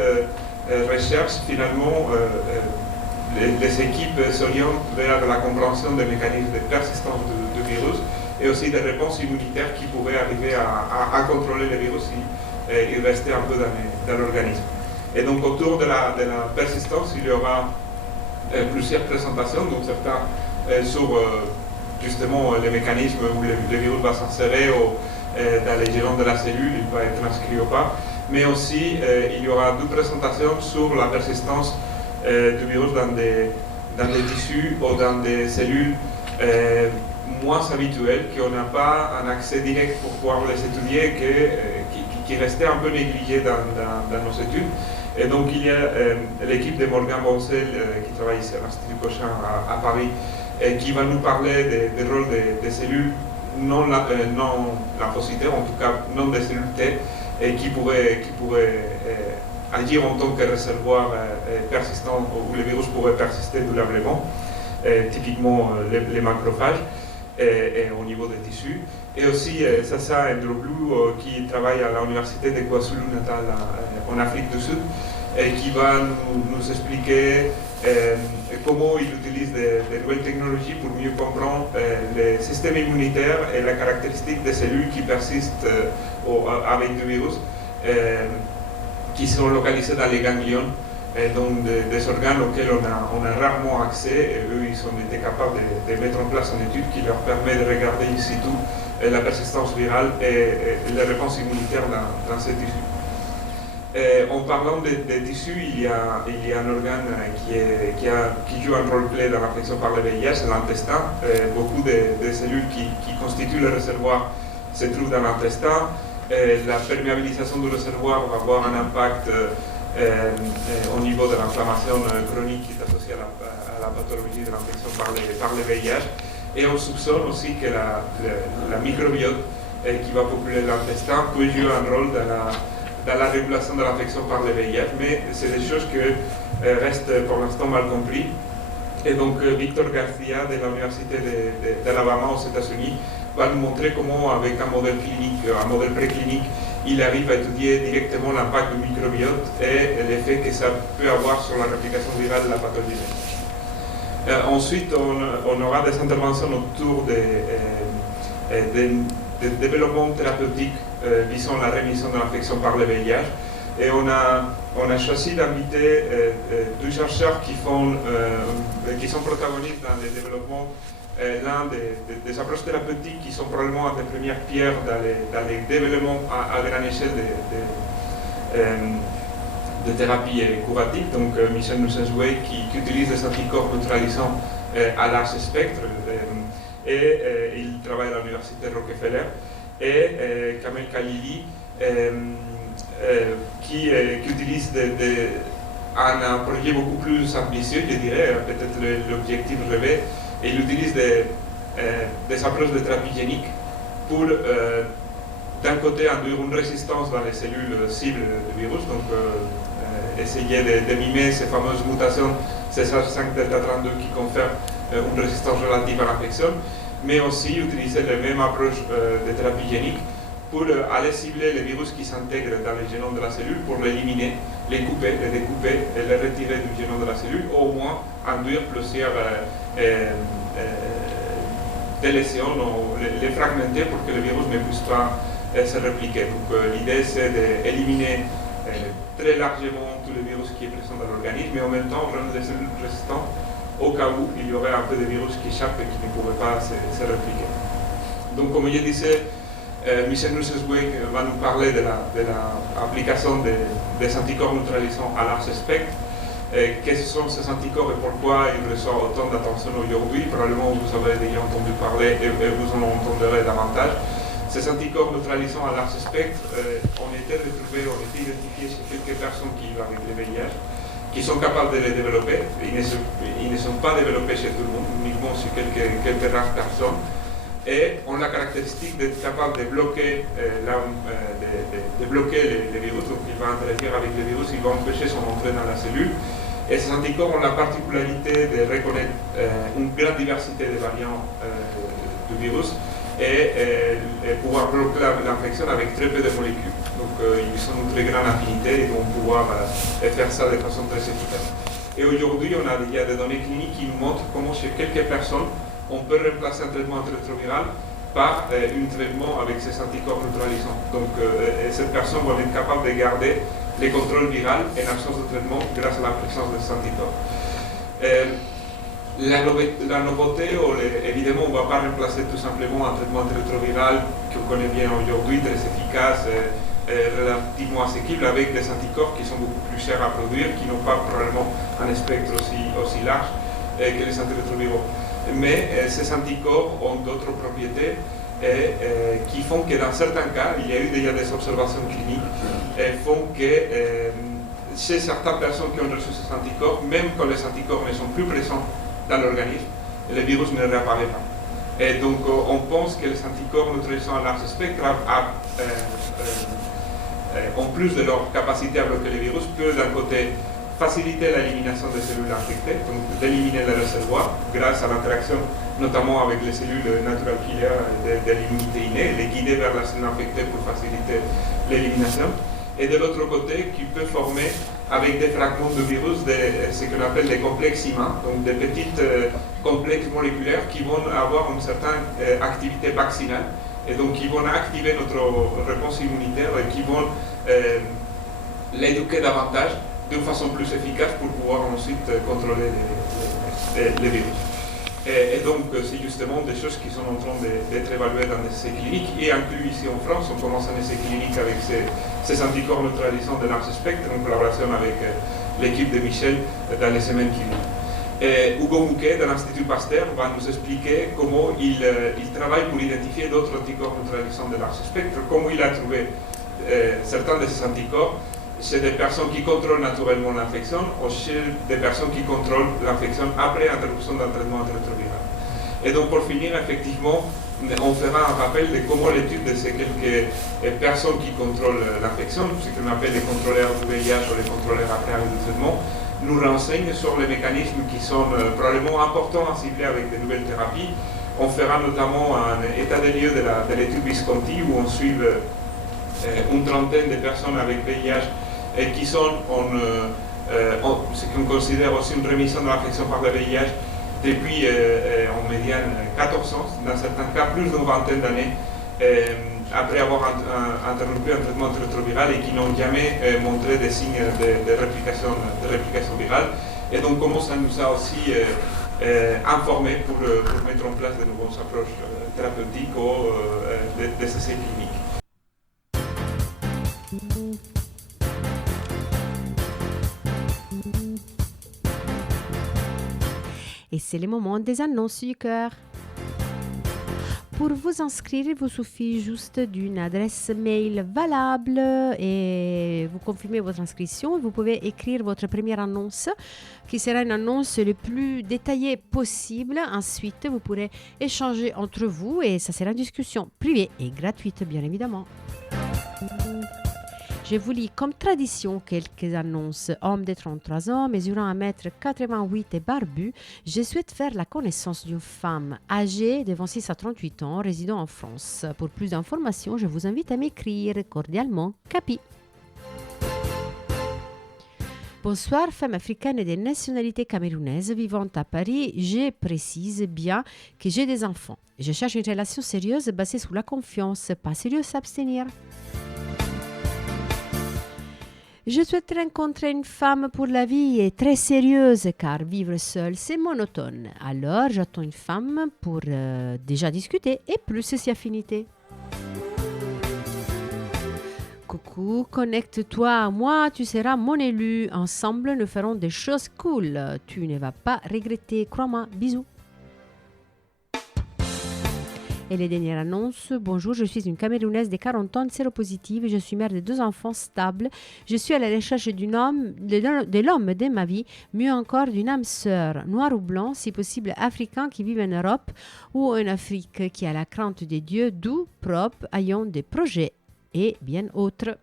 recherche, finalement, les équipes s'orientent vers la compréhension des mécanismes de persistance du virus et aussi des réponses immunitaires qui pourraient arriver à contrôler le virus s'il restait un peu dans l'organisme. Et donc, autour de la persistance, il y aura plusieurs présentations, donc certains sur justement les mécanismes où le virus va s'insérer dans les génomes de la cellule, il va être inscrit ou pas, mais aussi il y aura deux présentations sur la persistance du virus dans des tissus ou dans des cellules moins habituelles, qu'on n'a pas un accès direct pour pouvoir les étudier, qui restaient un peu négligées dans nos études. Et donc il y a l'équipe de Morgan Boncel qui travaille ici à l'Institut Cochin à Paris, qui va nous parler des rôles des cellules non lymphocytaires, en tout cas non des cellules T, et qui pourraient agir en tant que réservoir persistant où le virus pourrait persister durablement, typiquement les macrophages et au niveau des tissus. Et aussi Sasa Ndloglou qui travaille à l'université de KwaZulu-Natal en Afrique du Sud et qui va nous expliquer comment il utilise de nouvelles technologies pour mieux comprendre le système immunitaire et la caractéristique des cellules qui persistent avec le virus, qui sont localisées dans les ganglions, donc des organes auxquels on a rarement accès, et eux ils ont été capables de mettre en place une étude qui leur permet de regarder in situ la persistance virale et les réponses immunitaires dans ces tissus. En parlant des tissus, il y a un organe qui joue un rôle clé dans l'infection par le VIH, c'est l'intestin. Beaucoup de cellules qui constituent le réservoir se trouvent dans l'intestin. La perméabilisation du réservoir va avoir un impact au niveau de l'inflammation chronique qui est associée à la pathologie de l'infection par le VIH. Et on soupçonne aussi que la microbiote qui va populer l'intestin peut jouer un rôle dans la régulation de l'infection par le VIH, mais c'est des choses qui restent pour l'instant mal comprises. Et donc Victor Garcia de l'Université d'Alabama aux États-Unis va nous montrer comment, avec un modèle clinique, un modèle préclinique, il arrive à étudier directement l'impact du microbiote et l'effet que ça peut avoir sur la réplication virale de la pathologie. Ensuite, on aura des interventions autour des développements thérapeutiques visant la rémission de l'infection par le VIH. Et on a choisi d'inviter deux chercheurs qui sont protagonistes dans le développement l'un des approches thérapeutiques qui sont probablement des premières pierres dans les développements à grande échelle de thérapie curative. Donc Michel Nussenswey qui utilise des anticorps neutralisants à large spectre et il travaille à l'université Rockefeller, et Kamel Khalili qui utilise un projet beaucoup plus ambitieux, je dirais, peut-être l'objectif rêvé, et il utilise des approches de thérapie génique pour, d'un côté, induire une résistance dans les cellules cibles du virus, donc essayer de mimer ces fameuses mutations CSH5 delta 32 qui confèrent une résistance relative à l'infection, mais aussi utiliser les mêmes approches de thérapie génique pour aller cibler les virus qui s'intègrent dans le génome de la cellule, pour l'éliminer, les couper, les découper et les retirer du génome de la cellule, ou au moins induire plusieurs délétions, ou les fragmenter pour que le virus ne puisse pas se répliquer. Donc l'idée c'est d'éliminer très largement tous les virus qui est présent dans l'organisme, mais en même temps rendre des cellules résistantes au cas où il y aurait un peu de virus qui échappent et qui ne pourraient pas se répliquer. Donc comme je disais, Michel Nussenswey va nous parler de l'application des anticorps neutralisants à large spectre. Qu'est-ce que sont ces anticorps et pourquoi ils reçoivent autant d'attention aujourd'hui? Probablement vous avez déjà entendu parler et vous en entendrez davantage. Ces anticorps neutralisants à large spectre ont été retrouvés, ont été identifiés chez quelques personnes qui vivent avec le VIH, qui sont capables de les développer. Ils ne sont pas développés chez tout le monde, uniquement chez quelques rares personnes. Et ont la caractéristique d'être capable de bloquer, les virus, donc il va interagir avec les virus, il va empêcher son entrée dans la cellule. Et ces anticorps ont la particularité de reconnaître une grande diversité de variants du virus et pouvoir bloquer l'infection avec très peu de molécules. Donc ils sont une très grande affinité et vont pouvoir faire ça de façon très efficace. Et aujourd'hui, on a déjà des données cliniques qui nous montrent comment chez quelques personnes, on peut remplacer un traitement antirétroviral par un traitement avec ces anticorps neutralisants. Donc cette personne va être capable de garder les contrôles viraux en absence de traitement grâce à la présence de ces anticorps. La nouveauté, évidemment, on ne va pas remplacer tout simplement un traitement antirétroviral qu'on connaît bien aujourd'hui, très efficace, relativement aséquible, avec des anticorps qui sont beaucoup plus chers à produire, qui n'ont pas probablement un spectre aussi large que les antirétroviraux. Mais ces anticorps ont d'autres propriétés qui font que dans certains cas, il y a eu déjà des observations cliniques, font que chez certaines personnes qui ont reçu ces anticorps, même quand les anticorps ne sont plus présents dans l'organisme, le virus ne réapparaît pas. Et donc on pense que les anticorps neutralisants à large spectre, en plus de leur capacité à bloquer le virus, peuvent d'un côté faciliter l'élimination des cellules infectées, donc d'éliminer les réservoirs grâce à l'interaction notamment avec les cellules natural killer de l'immunité innée, les guider vers la cellule infectée pour faciliter l'élimination. Et de l'autre côté, qui peut former avec des fragments de virus ce qu'on appelle des complexes immuns, donc des petites complexes moléculaires qui vont avoir une certaine activité vaccinale et donc qui vont activer notre réponse immunitaire et qui vont l'éduquer davantage d'une façon plus efficace pour pouvoir ensuite contrôler les virus. Et donc, c'est justement des choses qui sont en train d'être évaluées dans des essais cliniques, et inclus ici en France, on commence un essai clinique avec ces anticorps neutralisants de large spectre, en collaboration avec l'équipe de Michel dans les semaines qui viennent. Et Hugo Mouquet, de l'Institut Pasteur, va nous expliquer comment il travaille pour identifier d'autres anticorps neutralisants de large spectre, comment il a trouvé certains de ces anticorps chez des personnes qui contrôlent naturellement l'infection ou chez des personnes qui contrôlent l'infection après interruption d'un traitement antirétroviral. Et donc pour finir, effectivement, on fera un rappel de comment l'étude de ces quelques personnes qui contrôlent l'infection, ce qu'on appelle les contrôleurs du VIH ou les contrôleurs après arrêt de traitement, nous renseigne sur les mécanismes qui sont probablement importants à cibler avec de nouvelles thérapies. On fera notamment un état des lieux de l'étude Visconti où on suit une trentaine de personnes avec VIH et qui sont ce qu'on considère aussi une rémission de l'infection par le VIH depuis en médiane 14 ans, dans certains cas plus d'une vingtaine d'années, après avoir interrompu un traitement antirétroviral et qui n'ont jamais montré des signes de réplication virale. Et donc comment ça nous a aussi informés pour mettre en place de nouvelles approches thérapeutiques ou des essais cliniques. Et c'est le moment des annonces du cœur. Pour vous inscrire, il vous suffit juste d'une adresse mail valable et vous confirmez votre inscription. Vous pouvez écrire votre première annonce qui sera une annonce le plus détaillée possible. Ensuite, vous pourrez échanger entre vous et ça sera une discussion privée et gratuite, bien évidemment. Je vous lis comme tradition quelques annonces. Homme de 33 ans, mesurant 1m88 et barbu, je souhaite faire la connaissance d'une femme âgée de 26 à 38 ans, résidant en France. Pour plus d'informations, je vous invite à m'écrire cordialement Capi. Bonsoir, femme africaine et de nationalité camerounaise vivant à Paris. Je précise bien que j'ai des enfants. Je cherche une relation sérieuse basée sur la confiance, pas sérieuse s'abstenir. Je souhaite rencontrer une femme pour la vie et très sérieuse car vivre seule c'est monotone. Alors j'attends une femme pour déjà discuter et plus si affinité. Coucou, connecte-toi à moi, tu seras mon élu. Ensemble nous ferons des choses cool. Tu ne vas pas regretter, crois-moi. Bisous. Et les dernières annonces. Bonjour, je suis une Camerounaise de 40 ans séropositive. Je suis mère de 2 enfants stables. Je suis à la recherche de l'homme de ma vie, mieux encore d'une âme sœur, noir ou blanc, si possible africain qui vit en Europe ou en Afrique, qui a la crainte des dieux, doux, propre, ayant des projets et bien autres.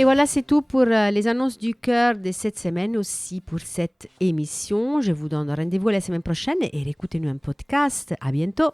Et voilà, c'est tout pour les annonces du cœur de cette semaine, aussi pour cette émission. Je vous donne rendez-vous la semaine prochaine et écoutez-nous un podcast. À bientôt.